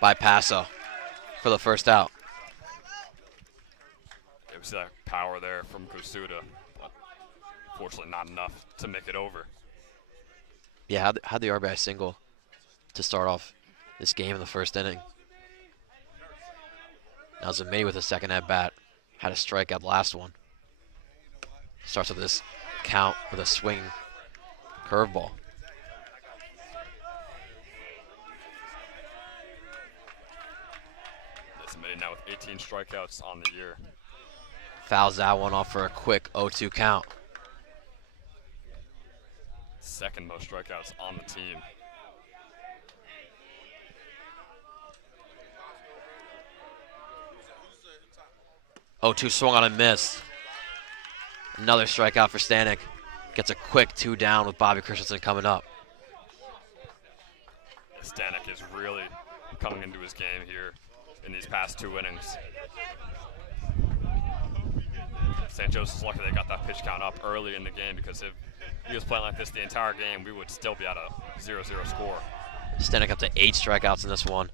by Paso for the first out. Yeah, we see that power there from Kasuda, but fortunately not enough to make it over. Yeah, had the RBI single to start off this game in the first inning. Now Zamedi with a second at bat. Had a strikeout last one. Starts with this count with a swing curveball. Zamedi now with 18 strikeouts on the year. Fouls that one off for a quick 0-2 count. Second most strikeouts on the team. Oh, 2 swung on and missed. Another strikeout for Stanek. Gets a quick 2 down with Bobby Christensen coming up. Stanek is really coming into his game here in these past 2 innings. St. Joe's is lucky they got that pitch count up early in the game, because if he was playing like this the entire game, we would still be at a 0-0 score. Stanek up to 8 strikeouts in this one,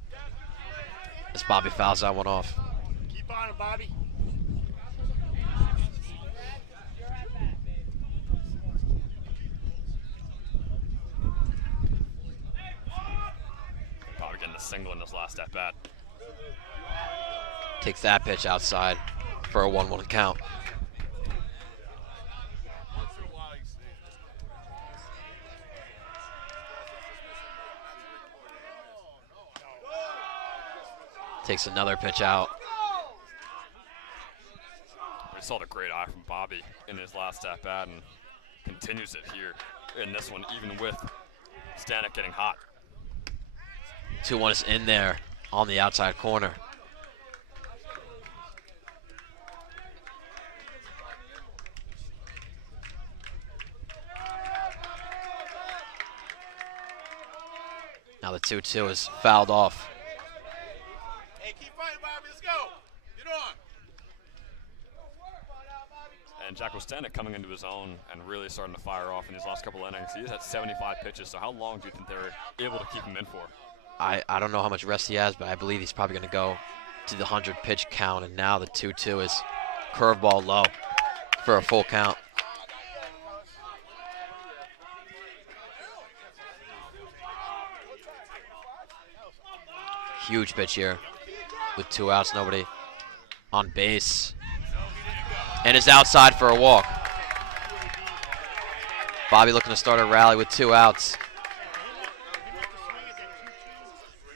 as Bobby fouls that one off. Keep on it, Bobby. Probably getting a single in this last at bat. Takes that pitch outside for a 1-1 count. Takes another pitch out. We saw the great eye from Bobby in his last at bat and continues it here in this one, even with Stanek getting hot. 2-1 is in there on the outside corner. Now the 2-2 is fouled off. Hey, keep fighting, Bobby. Let's go. Get on. And Jacko Stanek coming into his own and really starting to fire off in these last couple innings. He's at 75 pitches, so how long do you think they're able to keep him in for? I don't know how much rest he has, but I believe he's probably going to go to the 100 pitch count, and now the 2-2 is curveball low for a full count. Huge pitch here with 2 outs, nobody on base. And is outside for a walk. Bobby looking to start a rally with 2 outs.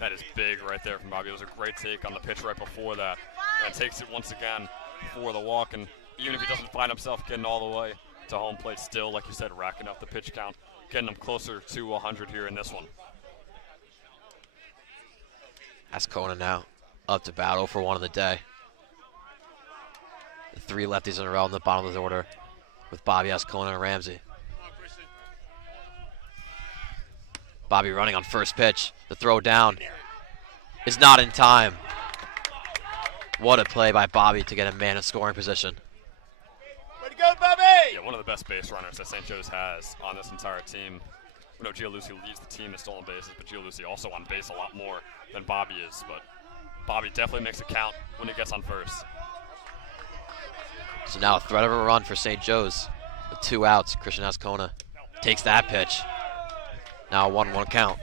That is big right there from Bobby. It was a great take on the pitch right before that. And takes it once again for the walk. And even if he doesn't find himself getting all the way to home plate, still, like you said, racking up the pitch count, getting him closer to 100 here in this one. That's Kona now up to bat, 0 for 1 of the day. The 3 lefties in a row in the bottom of the order with Bobby, Ascona, and Ramsey. Bobby running on first pitch. The throw down is not in time. What a play by Bobby to get a man in scoring position. Way to go, Bobby! Yeah, one of the best base runners that St. Joe's has on this entire team. We know Gianluci leads the team in stolen bases, but Gianluci also on base a lot more than Bobby is. But Bobby definitely makes it count when he gets on first. So now a threat of a run for St. Joe's with 2 outs. Christian Ascona takes that pitch. Now a 1-1 count.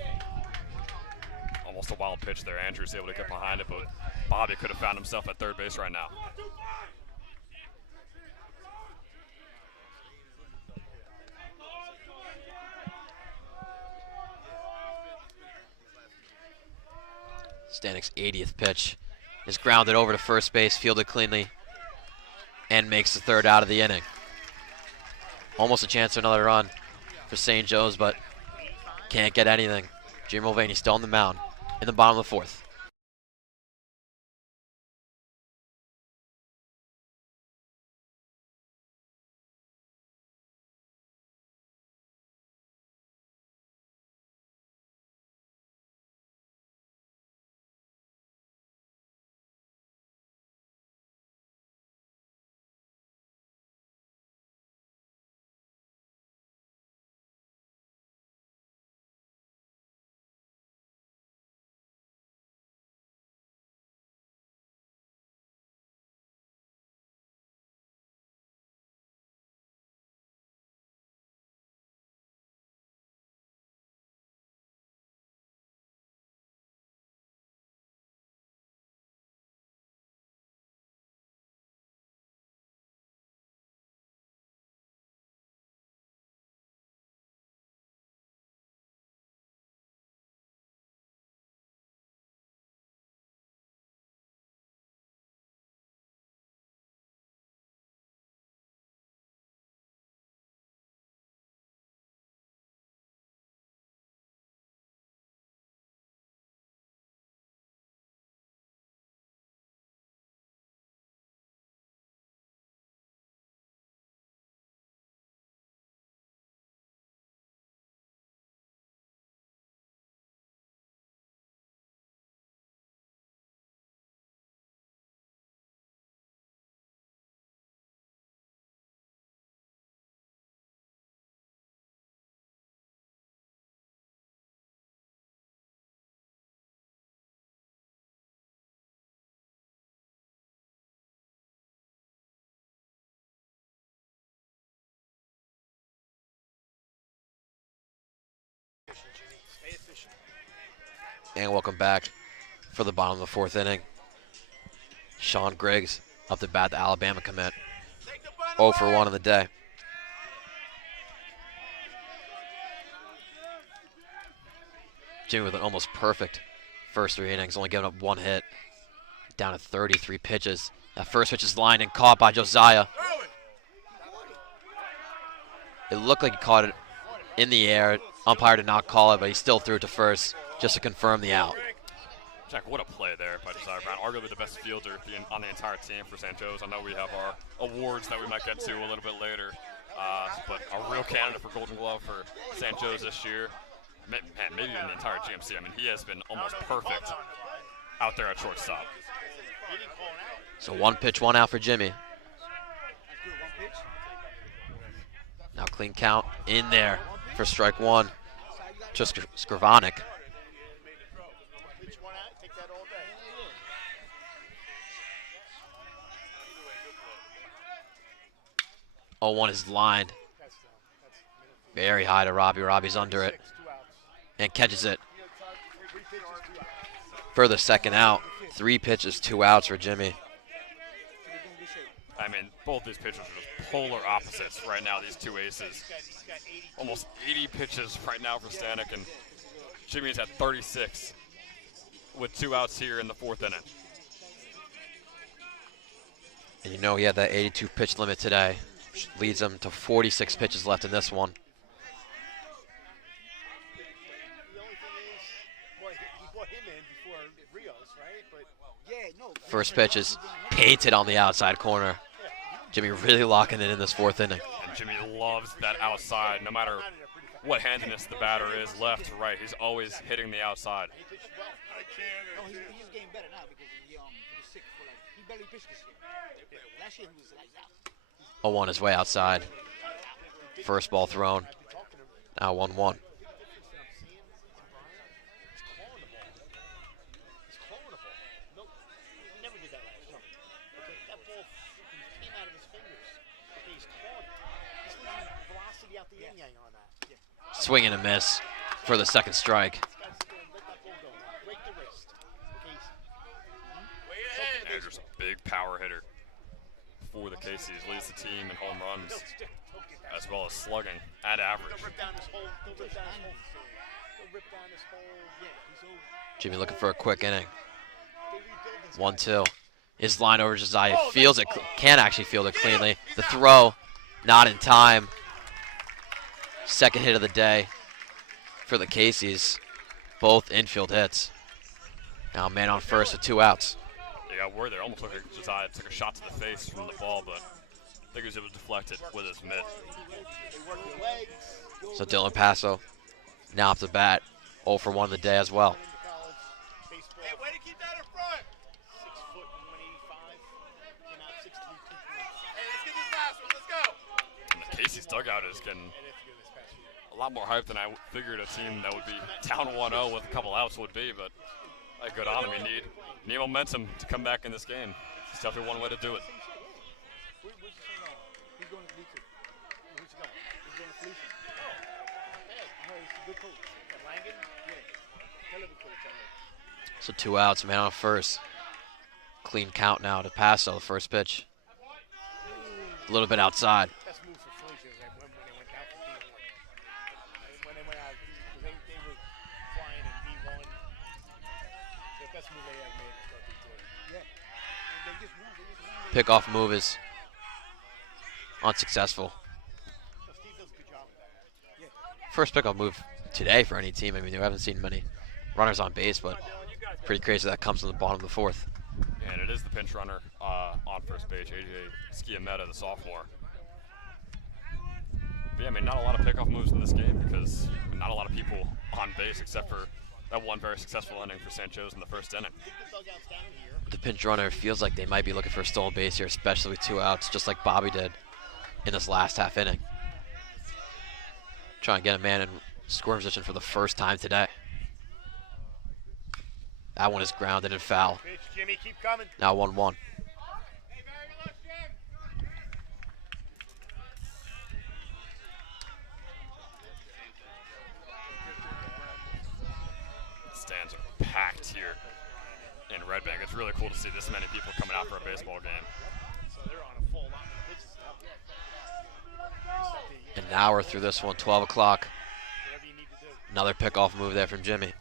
Almost a wild pitch there. Andrew's able to get behind it, but Bobby could have found himself at third base right now. Stanek's 80th pitch is grounded over to first base, fielded cleanly, and makes the 3rd out of the inning. Almost a chance for another run for St. Joe's, but can't get anything. Jim Mulvaney still on the mound in the bottom of the 4th. And welcome back for the bottom of the 4th inning. Sean Griggs up to bat, the Alabama commit. 0 for 1 of the day. Jimmy with an almost perfect first 3 innings, only giving up 1 hit. Down to 33 pitches. That first pitch is lined and caught by Josiah. It looked like he caught it in the air. Umpire did not call it, but he still threw it to first just to confirm the out. Jack, what a play there by Decisive Brown. Arguably the best fielder on the entire team for St. Joe's. I know we have our awards that we might get to a little bit later, but a real candidate for Golden Glove for St. Joe's this year. Man, maybe even the entire GMC. I mean, he has been almost perfect out there at shortstop. So 1 pitch, 1 out for Jimmy. Now clean count in there for strike 1 to Skrivanik. 0-1 is lined. Very high to Robbie. Robbie's under it and catches it for the second out. 3 pitches, 2 outs for Jimmy. I mean, both these pitchers are just polar opposites right now, these two aces. Almost 80 pitches right now for Stanek, and Jimmy's at 36 with 2 outs here in the 4th inning. And you know he had that 82 pitch limit today, which leads him to 46 pitches left in this one. First pitch is painted on the outside corner. Jimmy really locking it in this 4th inning. And Jimmy loves that outside. No matter what handedness the batter is, left to right, he's always hitting the outside. He's getting better now because he was sick for he barely pitched this year. Last year he was like that. 0-1 his way outside. First ball thrown. Now 1-1. Swing and a miss for the second strike. There's a big power hitter for the Casey's. Leads the team in home runs as well as slugging at average. Jimmy looking for a quick inning. 1-2. His line over Josiah. Feels it, can actually field it cleanly. The throw, not in time. Second hit of the day for the Casey's. Both infield hits. Now man on first with 2 outs. They got word there. Almost looked like Josiah took a shot to the face from the ball, but I think he was able to deflect it with his mitt. So Dylan Paso now up to bat. 0 for 1 of the day as well. Hey, way to keep that in front. 6 foot 185. Came out 6'3", 220. Hey, let's get this last one. Let's go. And the Casey's dugout is getting a lot more hype than I figured a team that would be down 1-0 with a couple outs would be, but good on him. You need momentum to come back in this game. It's definitely one way to do it. Where's your son? He's going to D2. Where's he going? He's going to Felicia. No, he's a good coach. At Langen? Yeah. Hell of a coach, I know. So 2 outs, man on first. Clean count now to Paso, the first pitch. A little bit outside. Best move for Felicia is like when they went down from D1. When they went out, they were flying in D1. The best move they ever made was D2. Yeah. They just moved. Pickoff move is unsuccessful. So Steve does a good job with that. Yeah. First pickoff move today for any team. I mean, we haven't seen many runners on base, but pretty crazy that comes in the bottom of the 4th. And it is the pinch runner on first base, AJ Skiameta, the sophomore. But yeah, I mean, not a lot of pickoff moves in this game because not a lot of people on base except for that one very successful inning for St. Joe's in the first inning. The pinch runner feels like they might be looking for a stolen base here, especially with 2 outs, just like Bobby did in this last half inning. Trying to get a man in scoring position for the first time today. That one is grounded and foul. Pitch, Jimmy, keep coming. Now 1-1. Stands are packed here in Red Bank. It's really cool to see this many people coming out for a baseball game. So they're on a full line of pitches now. And now we're through this one, 12 o'clock. Whatever you need to do. Another pickoff move there from Jimmy.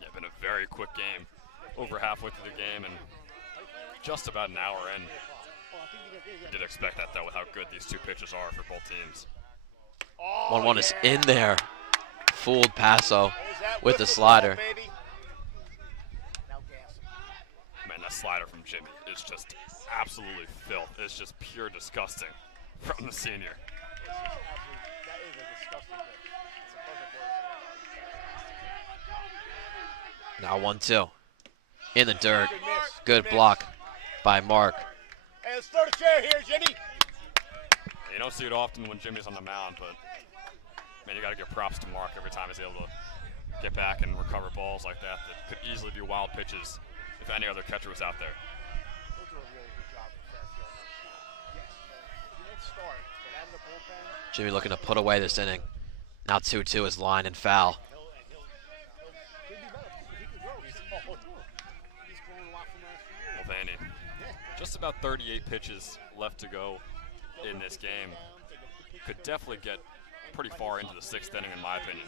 Yeah, been a very quick game. Over halfway through the game and just about an hour in. I did expect that though with how good these two pitchers are for both teams. 1-1 is in there. Fooled Paso There's that with the whistle slider. ball, baby. Now gas him. Man, that slider from Jimmy is just absolutely filth. It's just pure disgusting from the senior. It's just absolutely, that is a disgusting pitch. It's a perfect word. Now 1-2. In the dirt. Good miss. Good miss. block by Mark. Hey, let's throw the chair here, Jimmy. You don't see it often when Jimmy's on the mound, but man, you got to give props to Mark every time he's able to get back and recover balls like that could easily be wild pitches if any other catcher was out there. We'll do a really good job with Fairfield next year. Yes. He won't start, but out of the bullpen, Jimmy looking to put away this inning. Now 2-2 is line and foul. he'll could be better. He can grow. He's growing a lot from last year. Mulvaney, just about 38 pitches left to go in this game. Could definitely get pretty far into the 6th inning, in my opinion.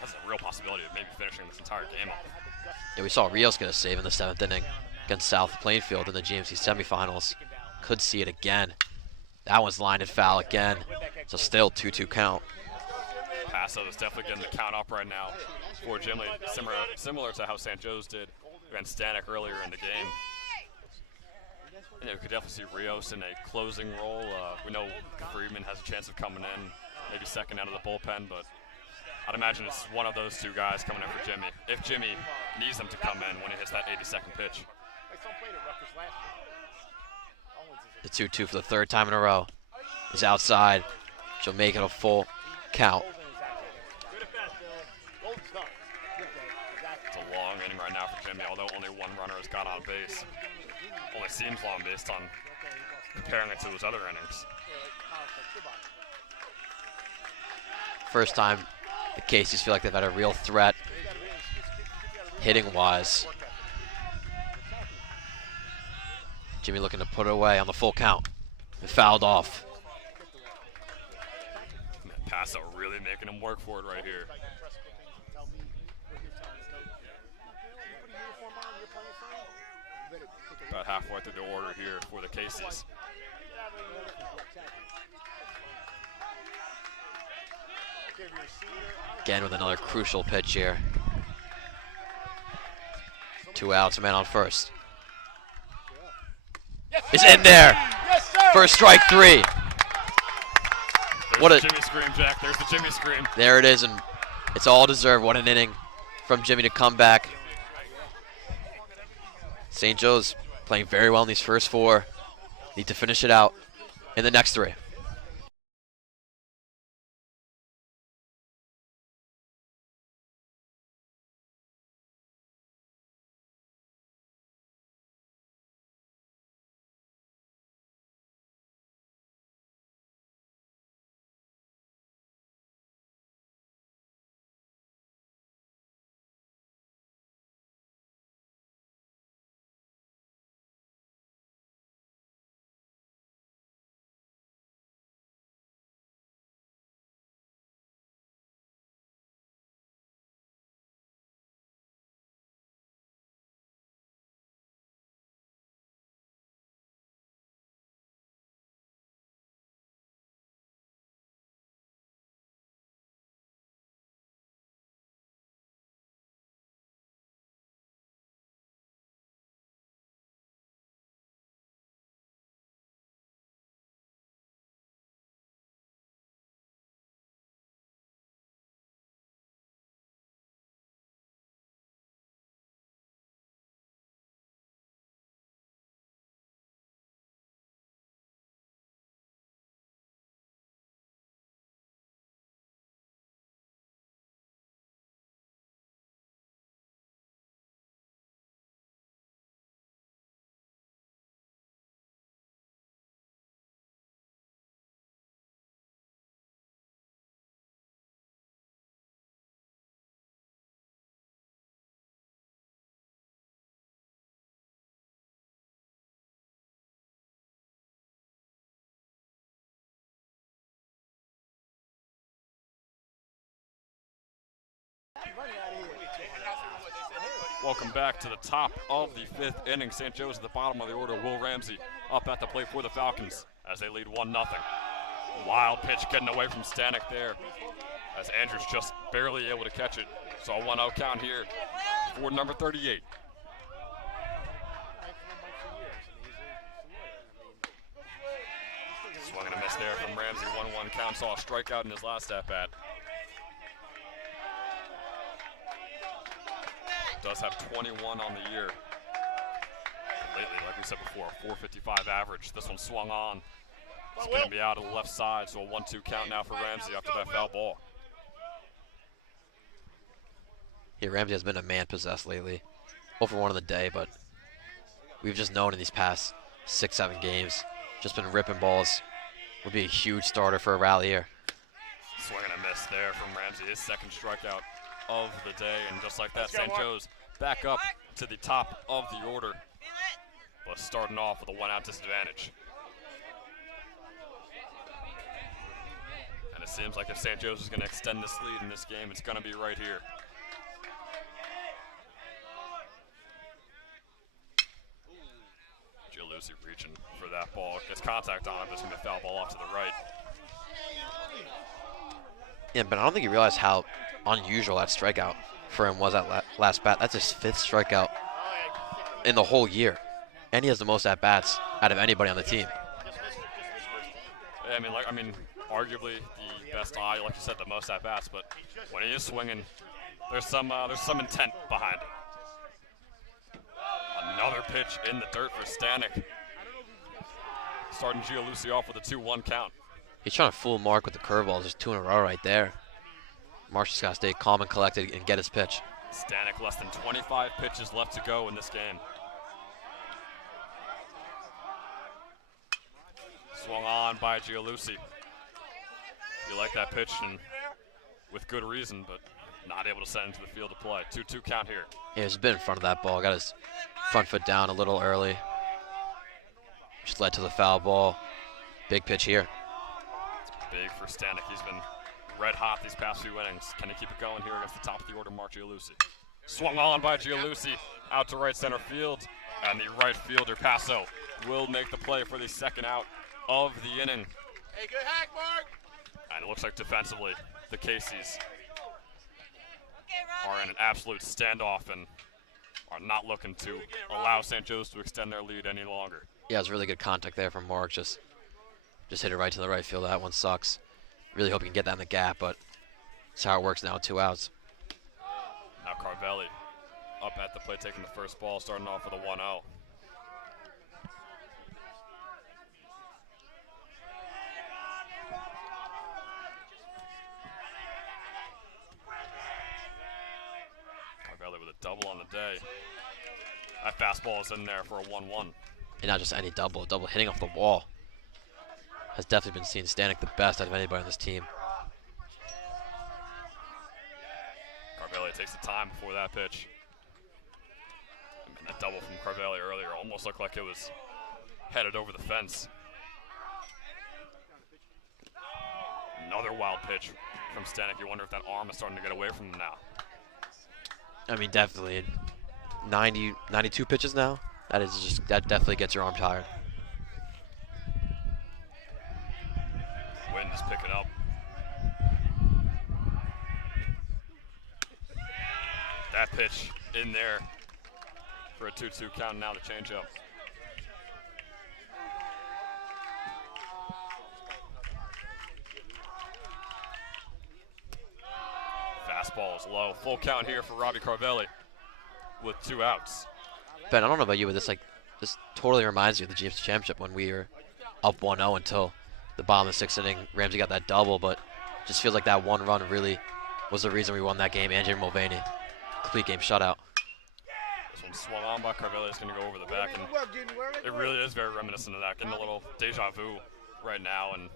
That's a real possibility of maybe finishing this entire game off. Yeah, we saw Rios get a save in the 7th inning against South Plainfield in the GMC semifinals. Could see it again. That one's line and foul again. So still 2-2 count. Paso is definitely getting the count up right now for Jimmy, similar to how St. Joe's did against Stanek earlier in the game. We could definitely see Rios in a closing role. We know Friedman has a chance of coming in, maybe second out of the bullpen, but I'd imagine it's one of those two guys coming in for Jimmy, if Jimmy needs him to come in when he hits that 82nd pitch. The 2-2 for the 3rd time in a row is outside. She'll make it a full count. It's a long inning right now for Jimmy, although only one runner has got on base. Only seems long based on comparing it to his other innings. First time the Caseys feel like they've had a real threat hitting-wise. Jimmy looking to put it away on the full count. And fouled off. Man, Paso really making him work for it right here. About halfway through the order here for the Caseys. Again with another crucial pitch here. 2 outs, a man on first. It's in there. First strike 3. There's the Jimmy scream, Jack. There's the Jimmy scream. There it is, and it's all deserved. What an inning from Jimmy to come back. St. Joe's playing very well in these first 4. Need to finish it out in the next 3. Welcome back to the top of the 5th inning. St. Joe's at the bottom of the order. Will Ramsey up at the plate for the Falcons as they lead 1-0. Wild pitch getting away from Stanek there, as Andrews just barely able to catch it. So a 1-0 count here for number 38. Swung and a miss there from Ramsey. 1-1 count. Saw a strikeout in his last at-bat. Does have 21 on the year. Lately, like we said before, a 455 average. This one swung on. It's going to be out of the left side, so a 1-2 count now for Ramsey after that foul ball. Yeah, Ramsey has been a man possessed lately. 0-for-1 on the day, but we've just known in these past 6-7 games, just been ripping balls. Would be a huge starter for a rally here. Swing and a miss there from Ramsey, his second strikeout of the day, and just like that, St. Joe's back up to the top of the order, but starting off with a 1-out disadvantage. And it seems like if St. Joe's is going to extend this lead in this game, it's going to be right here. Gialusi reaching for that ball, gets contact on it, but it's going to be a foul ball off to the right. Yeah, but I don't think he realized how unusual that strikeout for him was at last bat. That's his 5th strikeout in the whole year, and he has the most at-bats out of anybody on the team. Yeah, I mean, arguably the best eye, like you said, the most at-bats, but when he is swinging, there's some intent behind it. Another pitch in the dirt for Stanek. Starting Gialusi off with a 2-1 count. He's trying to fool Mark with the curveball. There's 2 in a row right there. Mark's just got to stay calm and collected and get his pitch. Stanek less than 25 pitches left to go in this game. Swung on by Gialusi. You like that pitch, and with good reason, but not able to send into the field to play. 2-2 count here. Yeah, he's been in front of that ball. Got his front foot down a little early. Just led to the foul ball. Big pitch here. Big for Stanek. He's been red hot these past few innings. Can he keep it going here against the top of the order, Mark Gialusi? Swung on by Gialusi out to right center field, and the right fielder, Passo, will make the play for the second out of the inning. Hey, good hack, Mark. And it looks like defensively, the Caseys are in an absolute standoff and are not looking to allow St. Joe's to extend their lead any longer. Yeah, it was really good contact there from Mark. Just hit it right to the right field. That one sucks. Really hope he can get that in the gap, but that's how it works now, 2 outs. Now Carvelli up at the plate taking the first ball, starting off with a 1-0. Carvelli with a double on the day. That fastball is in there for a 1-1. And not just any double hitting off the wall. Has definitely been seen Stanek the best out of anybody on this team. Carvelli takes the time before that pitch. I mean, that double from Carvelli earlier almost looked like it was headed over the fence. Another wild pitch from Stanek. You wonder if that arm is starting to get away from him now. I mean, definitely 92 pitches now. That definitely gets your arm tired. Wind is picking up. That pitch in there for a 2-2 count, now the changeup. Fastball is low. Full count here for Robbie Carvelli with 2 outs. Ben, I don't know about you, but this totally reminds me of the GM's championship when we were up 1-0 until the bottom of the 6th inning. Ramsey got that double, but just feels like that one run really was the reason we won that game. Andrew Mulvaney, complete game shutout. This one swung on by Carvelli. It's going to go over the back, and it really is very reminiscent of that. Getting a little deja vu right now, and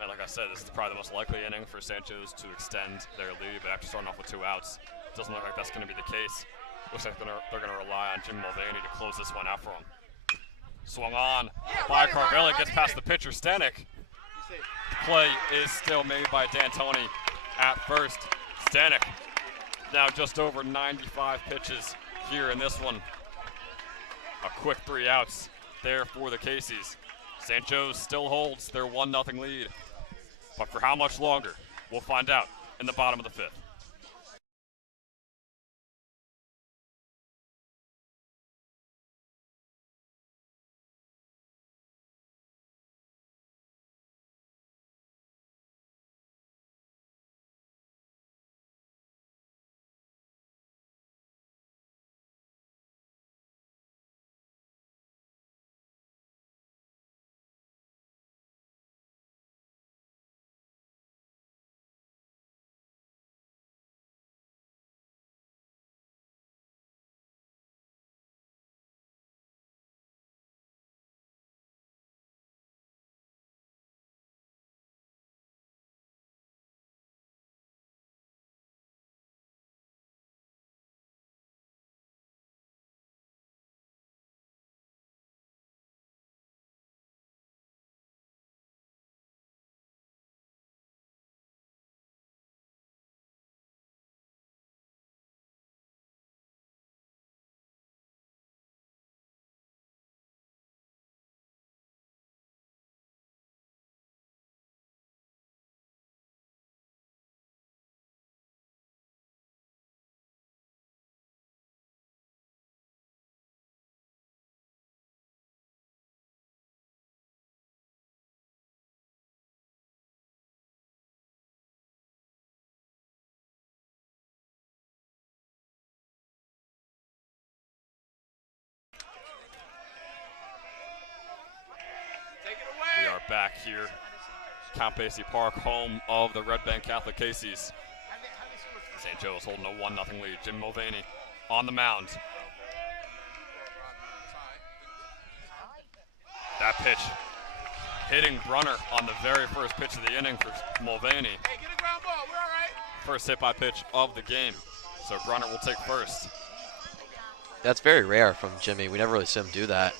man, like I said, this is probably the most likely inning for St. Joe's to extend their lead, but after starting off with 2 outs, it doesn't look like that's going to be the case. Looks like they're going to rely on Jim Mulvaney to close this one out for him. Swung on by Carvelli, gets past the pitcher, Stanek. The play is still made by D'Antoni at first. Stanek now just over 95 pitches here in this one. A quick 3 outs there for the Caseys. St. Joe's still holds their 1-0 lead. But for how much longer? We'll find out in the bottom of the 5th. We are back here, Count Basie Park, home of the Red Bank Catholic Casey's. St. Joe's holding a 1-0 lead. Jim Mulvaney on the mound. That pitch hitting Brunner on the very first pitch of the inning for Mulvaney. Hey, get a ground ball. We're all right. First hit by pitch of the game. So Brunner will take first. That's very rare from Jimmy. We never really see him do that.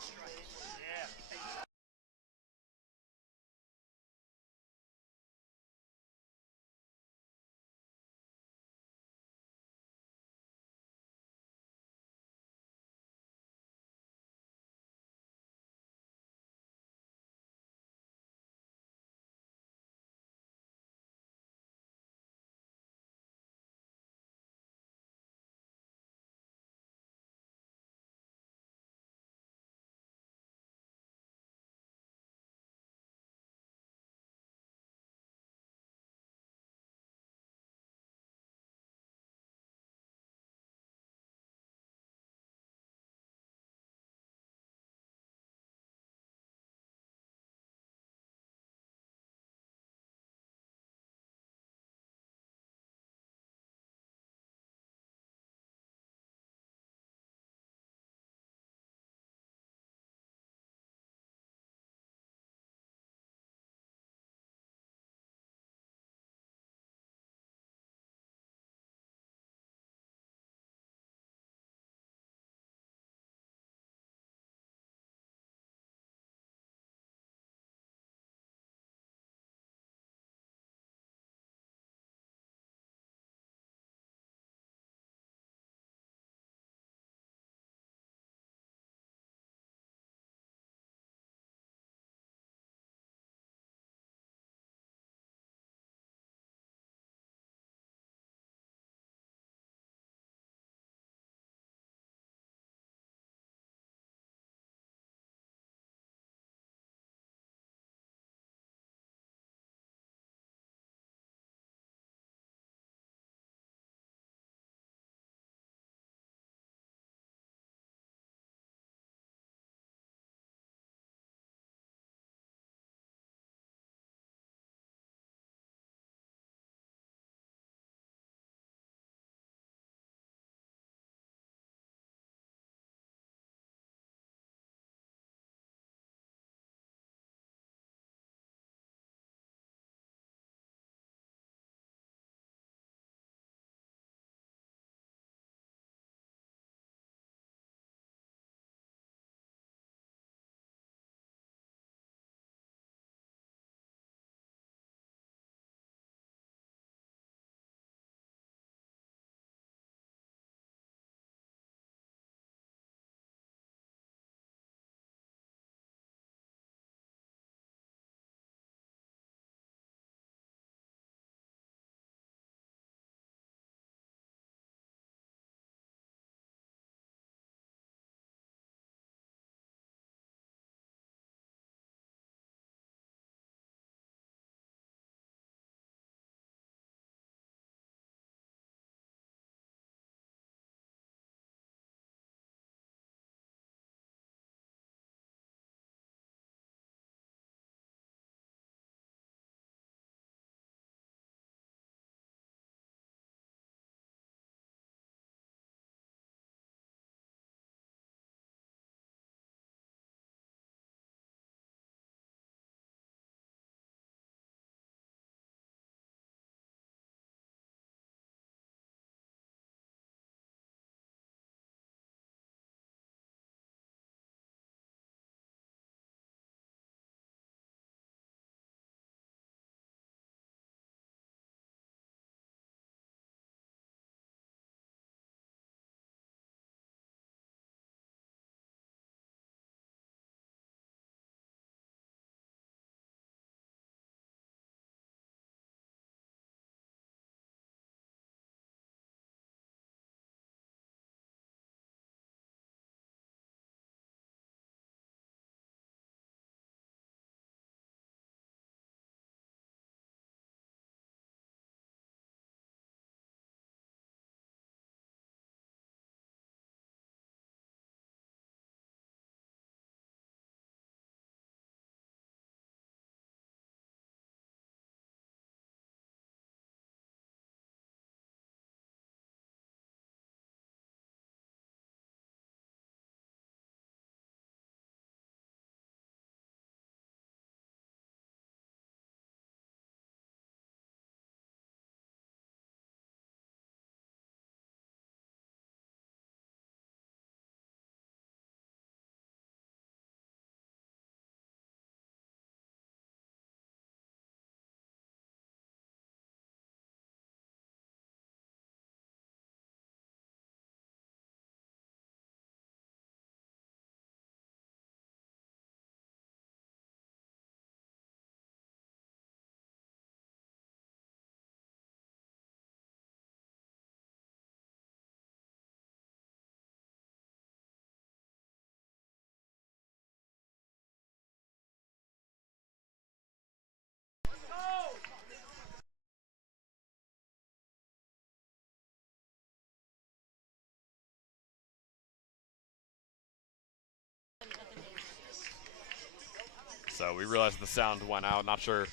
So we realized the sound went out. Not sure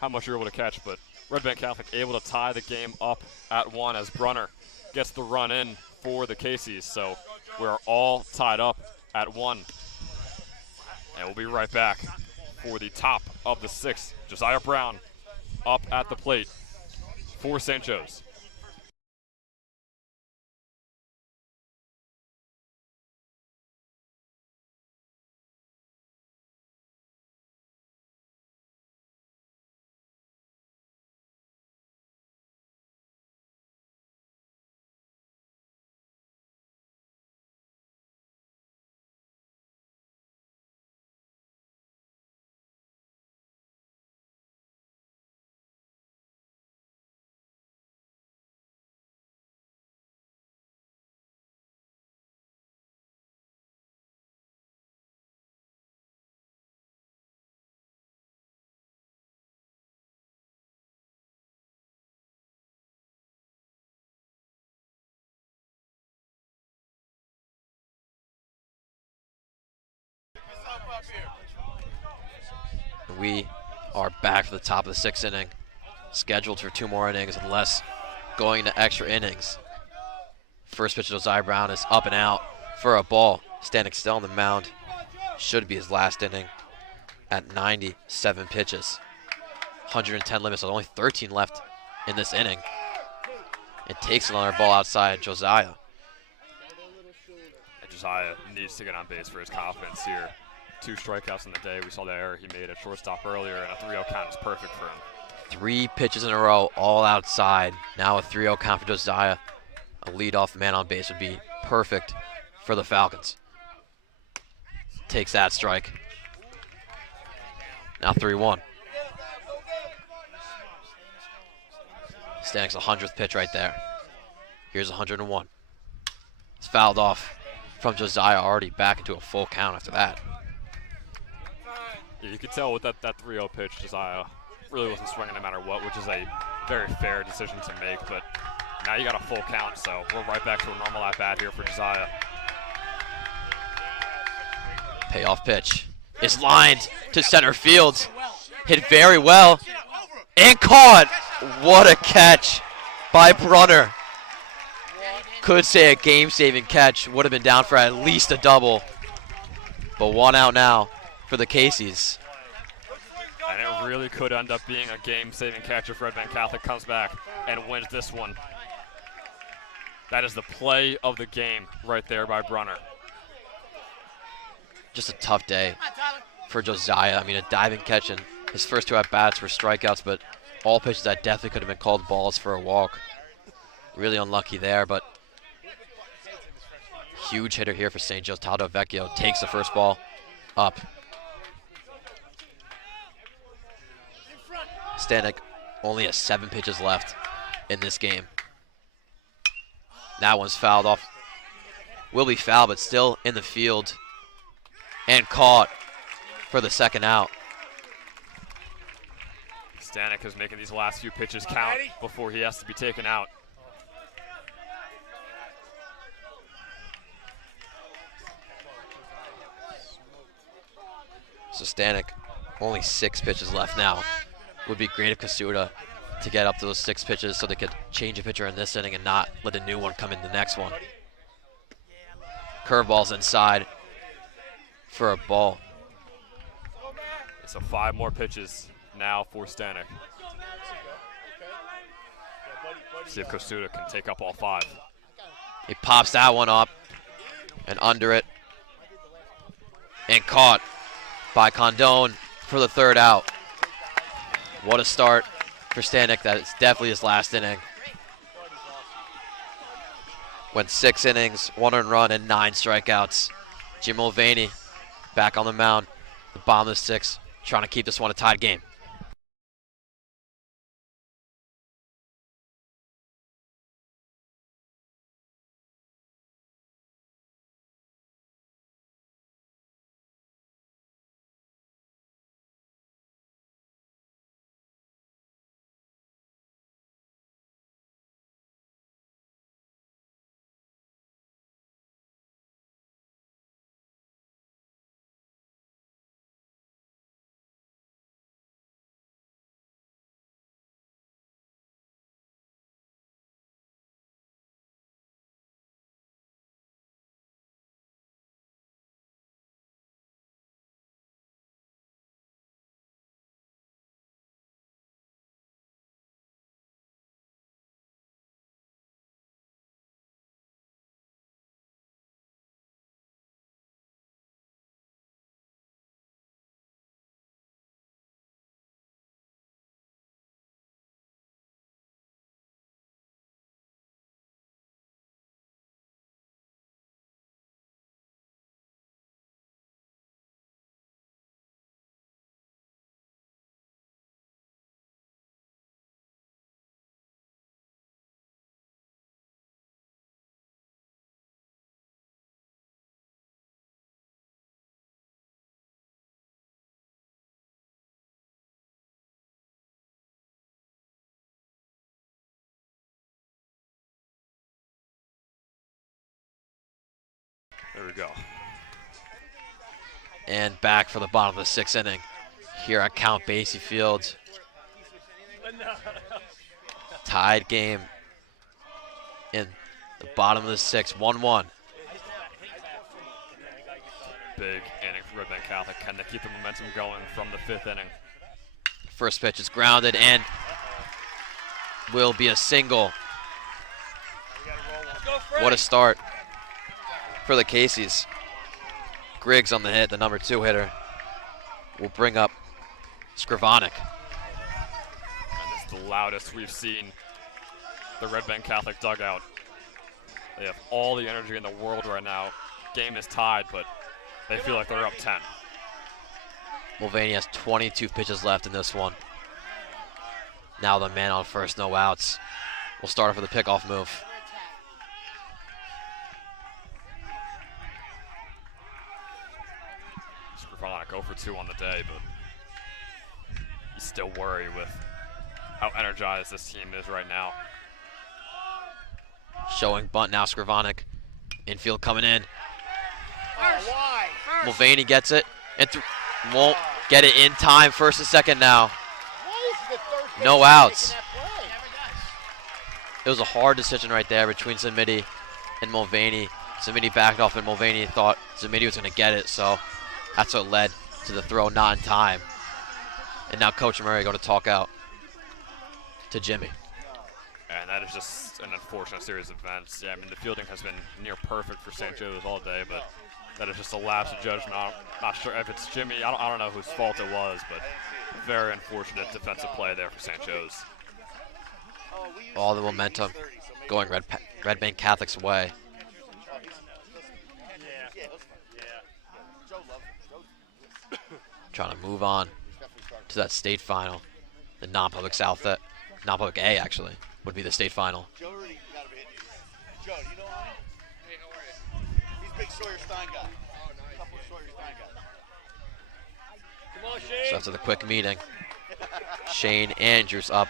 how much you were able to catch, but Red Bank Catholic able to tie the game up at 1 as Brunner gets the run in for the Casey's. So we're all tied up at 1. And we'll be right back for the top of the 6th. Josiah Brown up at the plate for St. Joe's. We are back for the top of the 6th inning, scheduled for 2 more innings unless going to extra innings. First pitch to Josiah Brown is up and out for a ball. Stanek still on the mound. Should be his last inning at 97 pitches. 110 limits, so only 13 left in this inning. It takes another ball outside Josiah. And Josiah needs to get on base for his confidence here. 2 strikeouts in the day. We saw the error he made at shortstop earlier, and a 3-0 count is perfect for him. 3 pitches in a row, all outside. Now a 3-0 count for Josiah. A leadoff man on base would be perfect for the Falcons. Takes that strike. Now 3-1. Stanek's 100th pitch right there. Here's 101. It's fouled off from Josiah, already back into a full count after that. Yeah, you could tell with that 3-0 pitch, Josiah really wasn't swinging no matter what, which is a very fair decision to make. But now you got a full count, so we're right back to a normal at-bat here for Josiah. Payoff pitch is lined to center field. Hit very well and caught. What a catch by Brunner. Could say a game-saving catch. Would have been down for at least a double. But 1 out now for the Casey's. And it really could end up being a game-saving catch if Red Bank Catholic comes back and wins this one. That is the play of the game right there by Brunner. Just a tough day for Josiah. I mean, a diving catch, and his first 2 at-bats were strikeouts, but all pitches that definitely could have been called balls for a walk. Really unlucky there, but huge hitter here for St. Joe's. Taldo Vecchio takes the first ball up. Stanek only has 7 pitches left in this game. That one's fouled off. Will be fouled, but still in the field. And caught for the 2nd out. Stanek is making these last few pitches count before he has to be taken out. So Stanek, only 6 pitches left now. Would be great if Kasuda to get up to those 6 pitches so they could change a pitcher in this inning and not let a new one come in the next one. Curveball's inside for a ball. So 5 more pitches now for Stanek. See if Kasuda can take up all 5. He pops that one up and under it. And caught by Condone for the 3rd out. What a start for Stanek. That is definitely his last inning. Went 6 innings, 1 earned run, and 9 strikeouts. Jim Mulvaney back on the mound, the bottom of the 6th, trying to keep this one a tied game. Here we go. And back for the bottom of the 6th inning here at Count Basie Field. Tied game in the bottom of the 6th, 1-1. Big inning for Red Bank Catholic. Can they keep the momentum going from the 5th inning? First pitch is grounded and will be a single. What a start for the Caseys. Griggs on the hit, the number 2 hitter, will bring up Skrivanik. And it's the loudest we've seen the Red Bank Catholic dugout. They have all the energy in the world right now. Game is tied, but they feel like they're up 10. Mulvaney has 22 pitches left in this one. Now the man on first, no outs. We'll start off with a pickoff move. Skrivanik 0 for 2 on the day, but you still worry with how energized this team is right now. Showing bunt now, Skrivanik. Infield coming in. Why? Mulvaney gets it and won't get it in time. First and second now. No outs. It was a hard decision right there between Zamidi and Mulvaney. Zamidi backed off and Mulvaney thought Zamidi was going to get it, so that's what led to the throw not in time. And now Coach Murray going to talk out to Jimmy. And that is just an unfortunate series of events. Yeah, I mean, the fielding has been near perfect for St. Joe's all day, but that is just a lapse of judgment. I'm not sure if it's Jimmy. I don't know whose fault it was, but very unfortunate defensive play there for St. Joe's. All the momentum going Red Bank Catholic's way. Trying to move on to that state final. The non-public South, non-public A actually, would be the state final. Joe already got a hit. Joe, do you know Ani? Hey, how are you? He's a big Sawyer Stein guy. Oh, nice. A couple of Sawyer Stein guys. Come on, Shane. So after the quick meeting, Shane Andrews up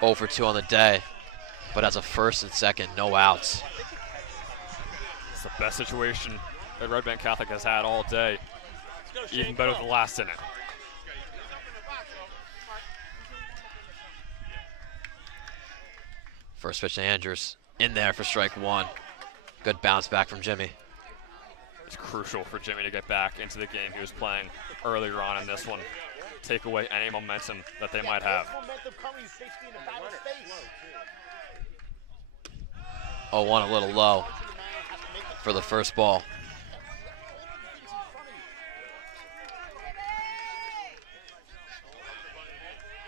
0 for 2 on the day, but as a first and second, no outs. It's the best situation that Red Bank Catholic has had all day. Even better than the last inning. First pitch to Andrews, in there for strike 1. Good bounce back from Jimmy. It's crucial for Jimmy to get back into the game he was playing earlier on in this one. Take away any momentum that they might have. 0-1 a little low for the first ball.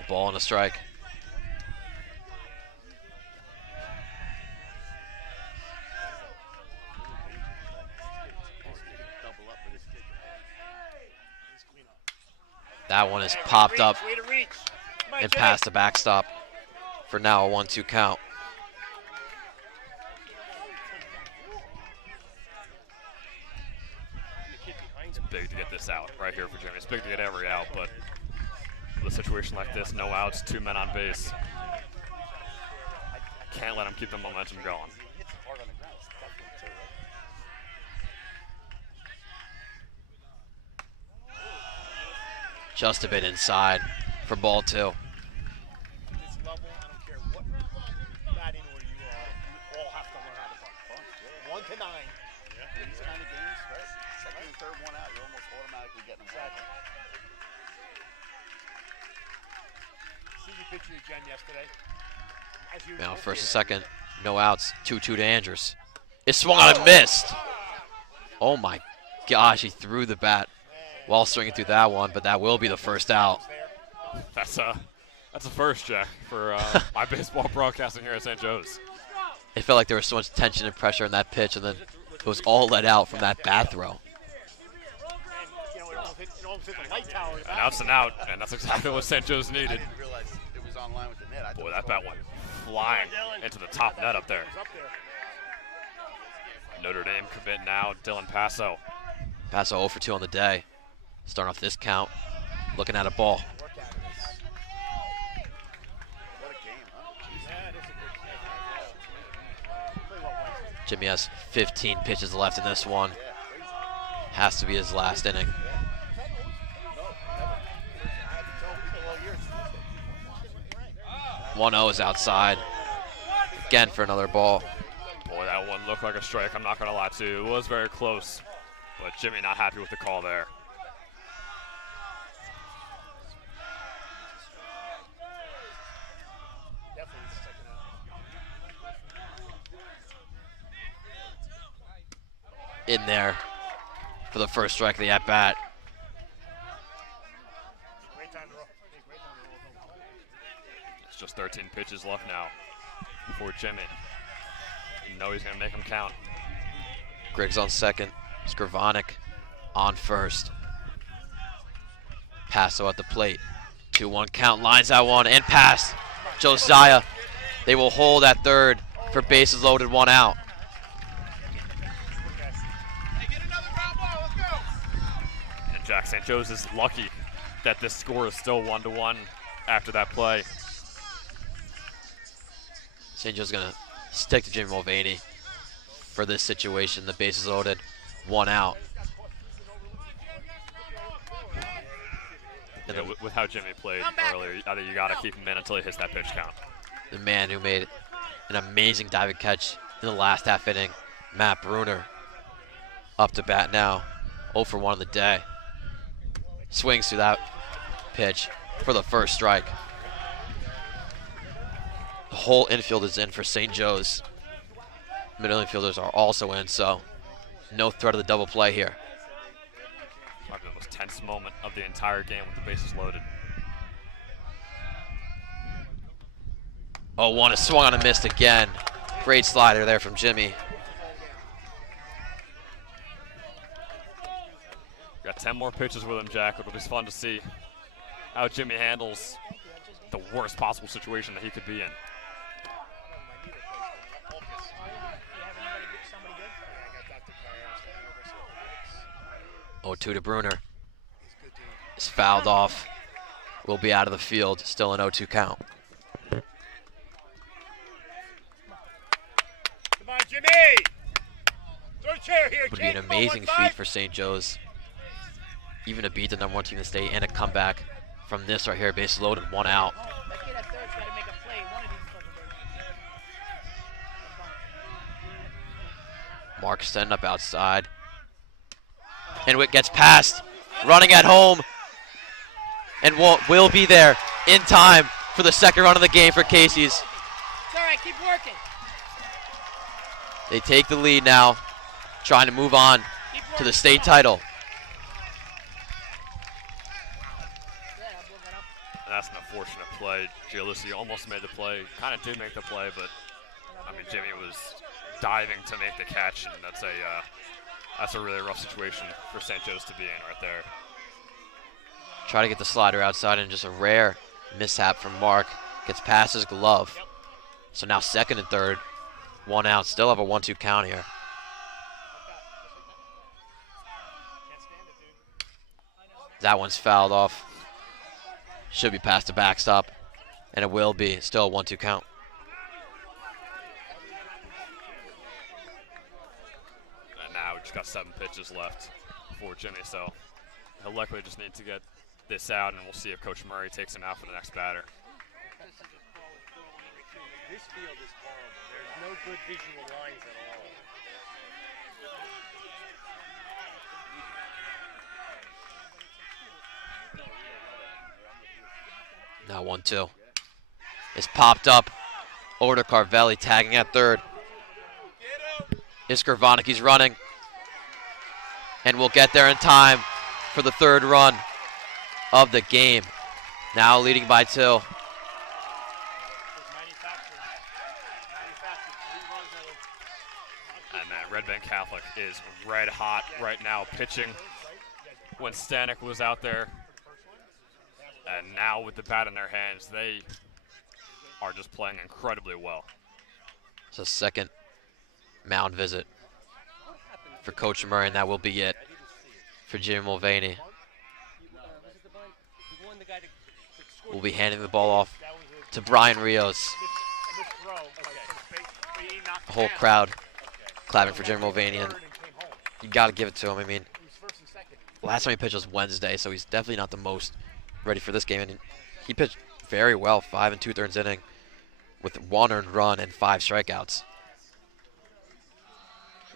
Ball and a strike. That one is popped up and past the backstop for now a 1-2 count. It's big to get this out right here for Jimmy. It's big to get every out, but with a situation like this, no outs, 2 men on base. Can't let him keep the momentum going. Just a bit inside for ball 2. This level, I don't care what batting order you are, you all have to learn how to bunt. 1 to 9. Yeah. These kind of games, right? Second and third one out, you're almost automatically getting them back. See the picture of Jen yesterday? As usual. Now first and second, no outs, 2-2 to Andrews. It swung on and missed. Oh my gosh, he threw the bat while swinging through that one, but that will be the first out. That's a first, Jack, for my baseball broadcasting here at St. Joe's. It felt like there was so much tension and pressure in that pitch, and then it was all let out from that bat throw. And that's an out, and that's exactly what St. Joe's I needed. didn't realize it was on line with the net. I thought Boy, it that was bat went flying into the top net up there. Notre Dame commit now, Dylan Passo. Paso 0 for 2 on the day. Starting off this count, looking at a ball. What a game, huh? Jimmy has 15 pitches left in this one. Has to be his last inning. 1-0 is outside. Again for another ball. Boy, that one looked like a strike, I'm not going to lie to you. It was very close, but Jimmy not happy with the call there. In there for the first strike of the at-bat. It's just 13 pitches left now for Jimmy. You know he's going to make them count. Griggs on second. Skrivanik on first. Passo at the plate. 2-1 count, lines that one, and pass. Josiah. They will hold at third for bases loaded, 1 out. And Jack St. Joe's is lucky that this score is still 1-1 after that play. St. Joe's going to stick to Jimmy Mulvaney for this situation. The bases loaded, 1 out. Yeah, with how Jimmy played earlier, I think you got to keep him in until he hits that pitch count. The man who made an amazing diving catch in the last half inning, Matt Bruner, up to bat now, 0 for 1 on the day. Swings through that pitch for the first strike. The whole infield is in for St. Joe's. Middle infielders are also in, so no threat of the double play here. Probably the most tense moment of the entire game with the bases loaded. 0-1 is swung on and missed again. Great slider there from Jimmy. Got 10 more pitches with him, Jack. It'll be fun to see how Jimmy handles the worst possible situation that he could be in. 0-2 to Bruner. Is fouled off. Will be out of the field. Still an 0-2 count. Come on, Jimmy! Throw a chair here, Would be an amazing feat for St. Joe's. Even to beat the #1 team in the state and a comeback from this right here. Bases loaded, 1 out. That kid at third's got to make a play. One of these fucking birds. Mark setting up outside. And Witt gets past. Running at home. And will be there in time for the second run of the game for Casey's. It's all right. Keep working. They take the lead now, trying to move on to the state title. That's an unfortunate play. Giulissi almost made the play. Kind of did make the play, but I mean Jimmy was diving to make the catch, and that's a really rough situation for St. Joe's to be in right there. Try to get the slider outside, and just a rare mishap from Mark. Gets past his glove. So now second and third, 1 out. Still have a 1-2 count here. That one's fouled off. Should be past the backstop, and it will be. Still a 1-2 count. And now we just got 7 pitches left for Jimmy, so he'll likely just need to get this out, and we'll see if Coach Murray takes him out for the next batter. This field is horrible. There's no good visual lines at all. Now 1-2. It's popped up over to Carvelli, tagging at third. Is Skrivanik, he's running. And we'll get there in time for the third run of the game. Now leading by 2. And man, Red Bank Catholic is red hot right now, pitching when Stanek was out there. And now with the bat in their hands, they are just playing incredibly well. It's a second mound visit for Coach Murray, and that will be it for Jimmy Mulvaney. We'll be handing the ball off to Brian Rios. The whole crowd clapping for Jim Mulvaney, and you got to give it to him. I mean, He was first and second. last time he pitched was Wednesday, so he's definitely not the most ready for this game. And he pitched very well, 5 2/3 inning, with 1 earned run and 5 strikeouts.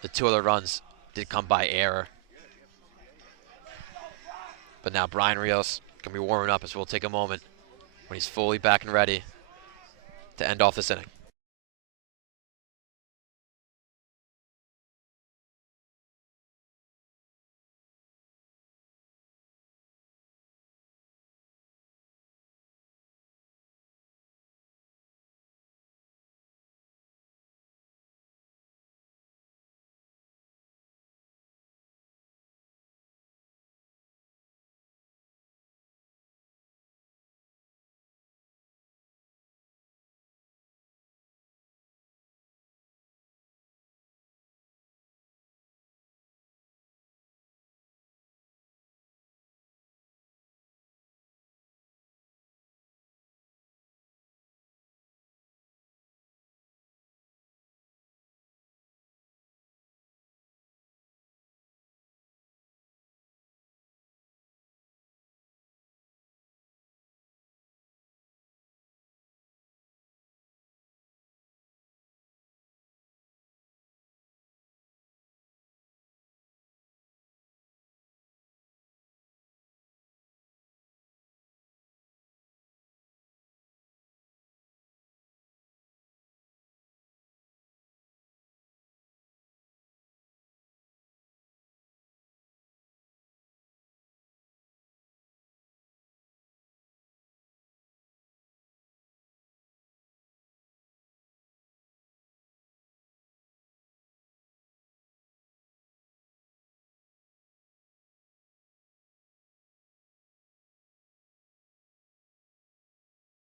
The 2 other runs did come by error. But now Brian Rios can be warming up, as we'll take a moment when he's fully back and ready to end off this inning.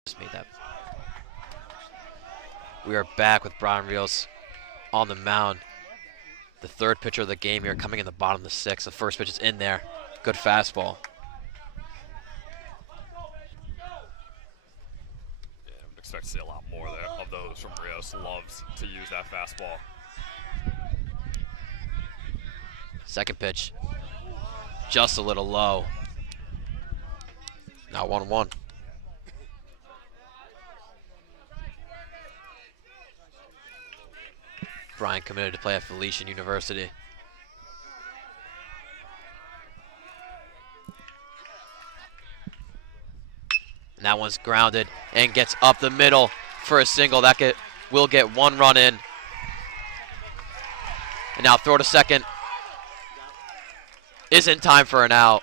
Just made that. We are back with Brian Rios on the mound. The 3rd pitcher of the game here, coming in the bottom of the 6th. The first pitch is in there. Good fastball. Yeah, I would expect to see a lot more there of those from Rios. Loves to use that fastball. Second pitch, just a little low. Now 1-1. Brian committed to play at Felician University. And that one's grounded and gets up the middle for a single. That will get 1 run in. And now throw to second. Is in time for an out,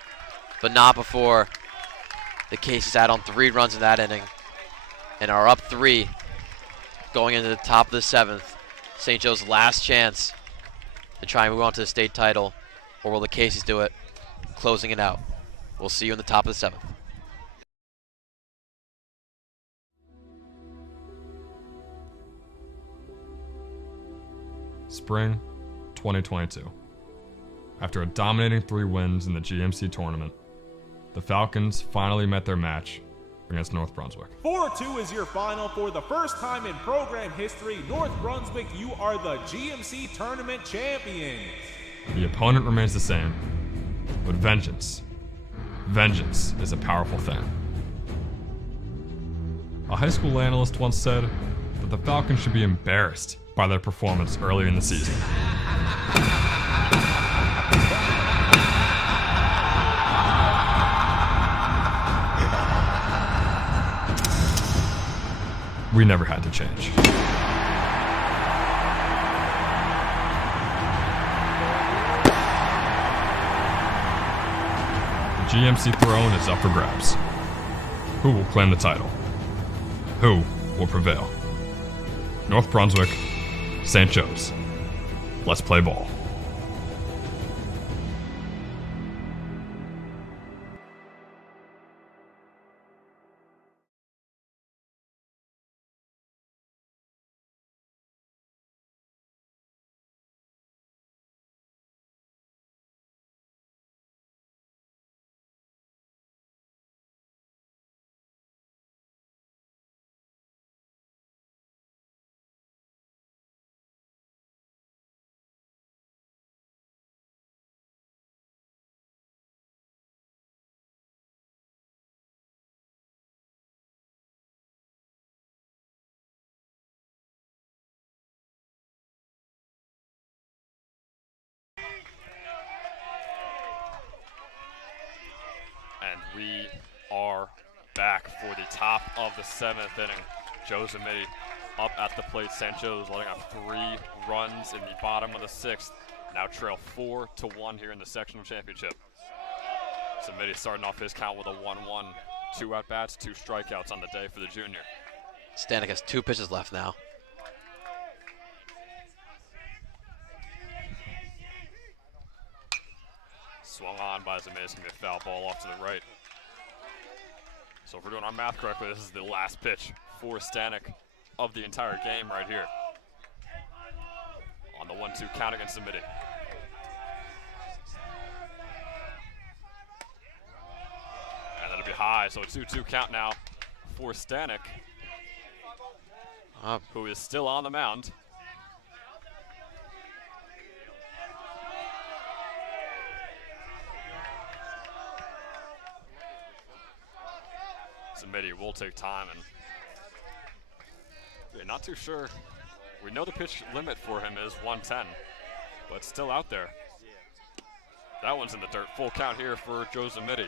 but not before the Cases add on 3 runs in that inning and are up 3 going into the top of the 7th. St. Joe's last chance to try and move on to the state title, or will the Cases do it, closing it out? We'll see you in the top of the 7th. Spring 2022. After a dominating 3 wins in the GMC tournament, the Falcons finally met their match against North Brunswick. 4-2 is your final. For the first time in program history, North Brunswick, you are the GMC tournament champions. The opponent remains the same, but vengeance is a powerful thing. A high school analyst once said that the Falcons should be embarrassed by their performance early in the season. We never had to change. The GMC throne is up for grabs. Who will claim the title? Who will prevail? North Brunswick, St. Joe's. Let's play ball. We are back for the top of the 7th inning. Joe Zamiti up at the plate. St. Joe's letting up 3 runs in the bottom of the 6th. Now trail 4-1 here in the sectional championship. Zamiti starting off his count with a 1-1. 2 at-bats, 2 strikeouts on the day for the junior. Stanek has 2 pitches left now. Swung on by Zamiti. It's going to be a foul ball off to the right. So if we're doing our math correctly, this is the last pitch for Stanek of the entire game right here. On the 1-2 count against Zamiti. And that'll be high, so a 2-2 count now for Stanek, who is still on the mound. Zamiti will take time, and yeah, not too sure. We know the pitch limit for him is 110, but it's still out there. That one's in the dirt. Full count here for Joe Zamiti.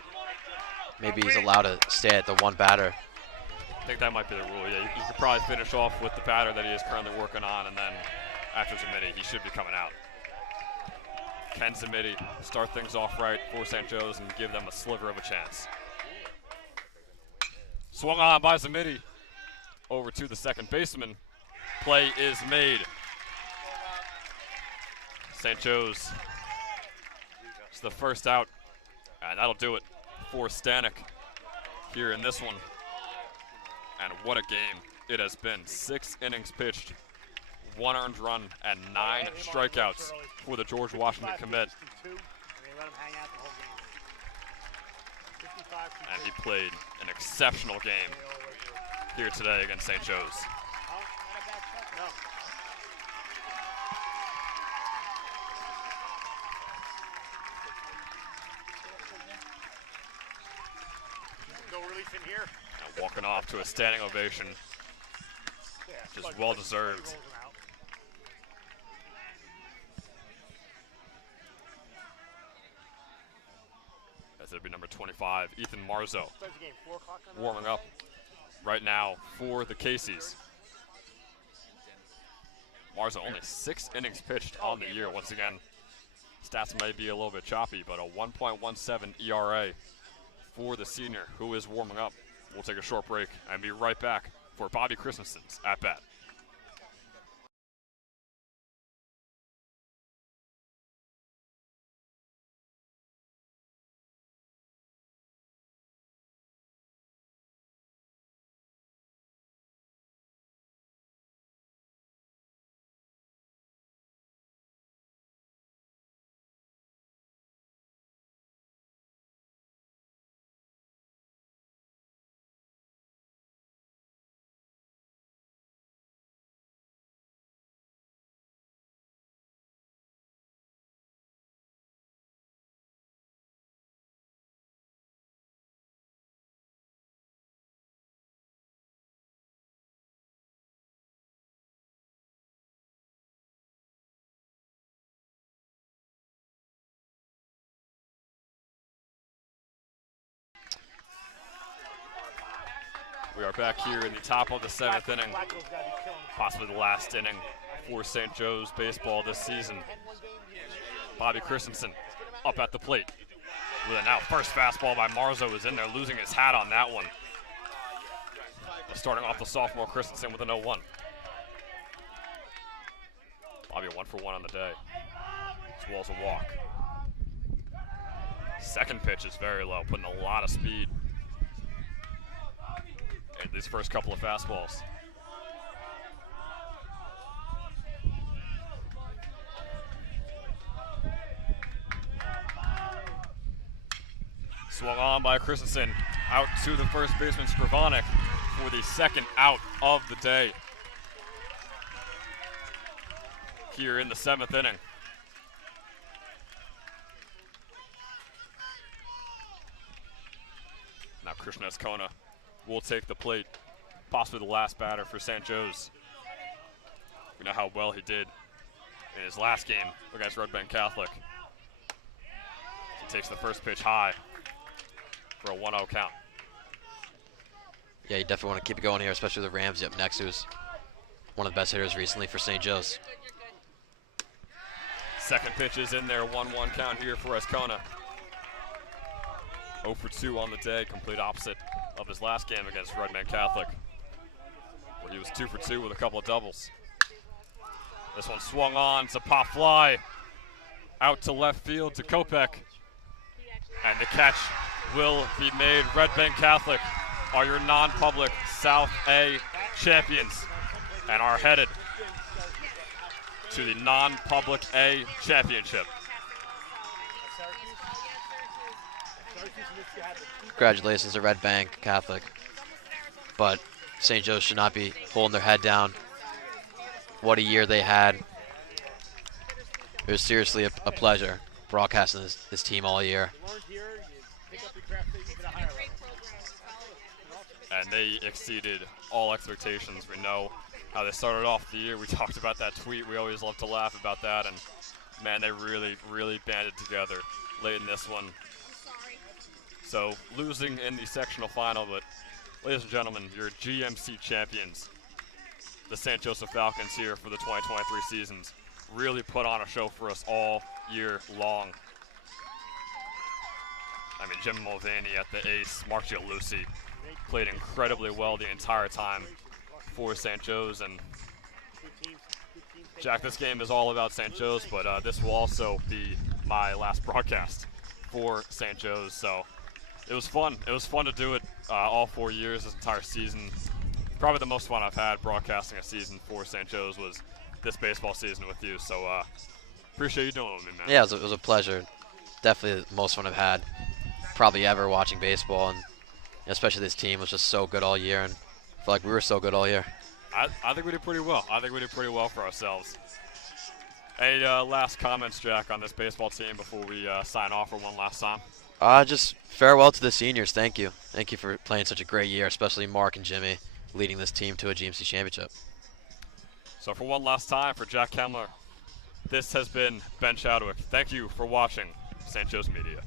Maybe he's allowed to stay at the 1 batter. I think that might be the rule. Yeah, you could probably finish off with the batter that he is currently working on, and then after Zamiti, he should be coming out. Can Zamiti start things off right for St. Joe's and give them a sliver of a chance? Swung on by Zamiti. Over to the second baseman. Play is made. St. Joe's. It's the first out, and that'll do it for Stanek here in this one. And what a game it has been. 6 innings pitched, 1 earned run, and 9 strikeouts for the George Washington commit. And he played an exceptional game here today against St. Joe's. No relief in here. And walking off to a standing ovation, just well deserved. As it'll be number 25, Ethan Marzo, warming up right now for the Caseys. Marzo only 6 innings pitched on the year. Once again, stats may be a little bit choppy, but a 1.17 ERA for the senior who is warming up. We'll take a short break and be right back for Bobby Christensen's at-bat. We are back here in the top of the 7th inning, possibly the last inning for St. Joe's baseball this season. Bobby Christensen up at the plate with a now first fastball by Marzo is in there, losing his hat on that one. Starting off the sophomore Christensen with an 0-1. Bobby 1 for 1 on the day, as well as a walk. Second pitch is very low, putting a lot of speed in these first couple of fastballs. Swung on by Christensen, out to the first baseman Skrivanek for the second out of the day here in the 7th inning. Now Krishna Eskona will take the plate, possibly the last batter for St. Joe's. We know how well he did in his last game against Red Bank Catholic. He takes the first pitch high. for a 1-0 count. Yeah, you definitely want to keep it going here, especially with Ramsey up next, who's one of the best hitters recently for St. Joe's. Second pitch is in there, 1-1 count here for Ascona. 0 for 2 on the day, complete opposite of his last game against Redman Catholic, where he was 2 for 2 with a couple of doubles. This one swung on, it's a pop fly out to left field to Kopech, and the catch will be made. Red Bank Catholic are your non-public South A champions and are headed to the non-public A championship. Congratulations to Red Bank Catholic, but St. Joe's should not be holding their head down. What a year they had. It was seriously a pleasure broadcasting this team all year. And they exceeded all expectations. We know how they started off the year. We talked about that tweet. We always love to laugh about that. And man, they really, really banded together late in this one. So losing in the sectional final, but ladies and gentlemen, your GMC champions, the St. Joseph Falcons here for the 2023 seasons, really put on a show for us all year long. I mean, Jim Mulvaney at the ace, Mark Gialusi played incredibly well the entire time for St. Joe's. And Jack, this game is all about St. Joe's, but this will also be my last broadcast for St. Joe's. So it was fun. It was fun to do it all 4 years, this entire season. Probably the most fun I've had broadcasting a season for St. Joe's was this baseball season with you. So appreciate you doing it with me, man. Yeah, it was a pleasure. Definitely the most fun I've had probably ever watching baseball, and especially this team was just so good all year, and I feel like we were so good all year. I think we did pretty well. I think we did pretty well for ourselves. Any last comments, Jack, on this baseball team before we sign off for one last time? Just farewell to the seniors. Thank you. Thank you for playing such a great year, especially Mark and Jimmy leading this team to a GMC championship. So for one last time, for Jack Kemmler, this has been Ben Chadwick. Thank you for watching St. Joe's Media.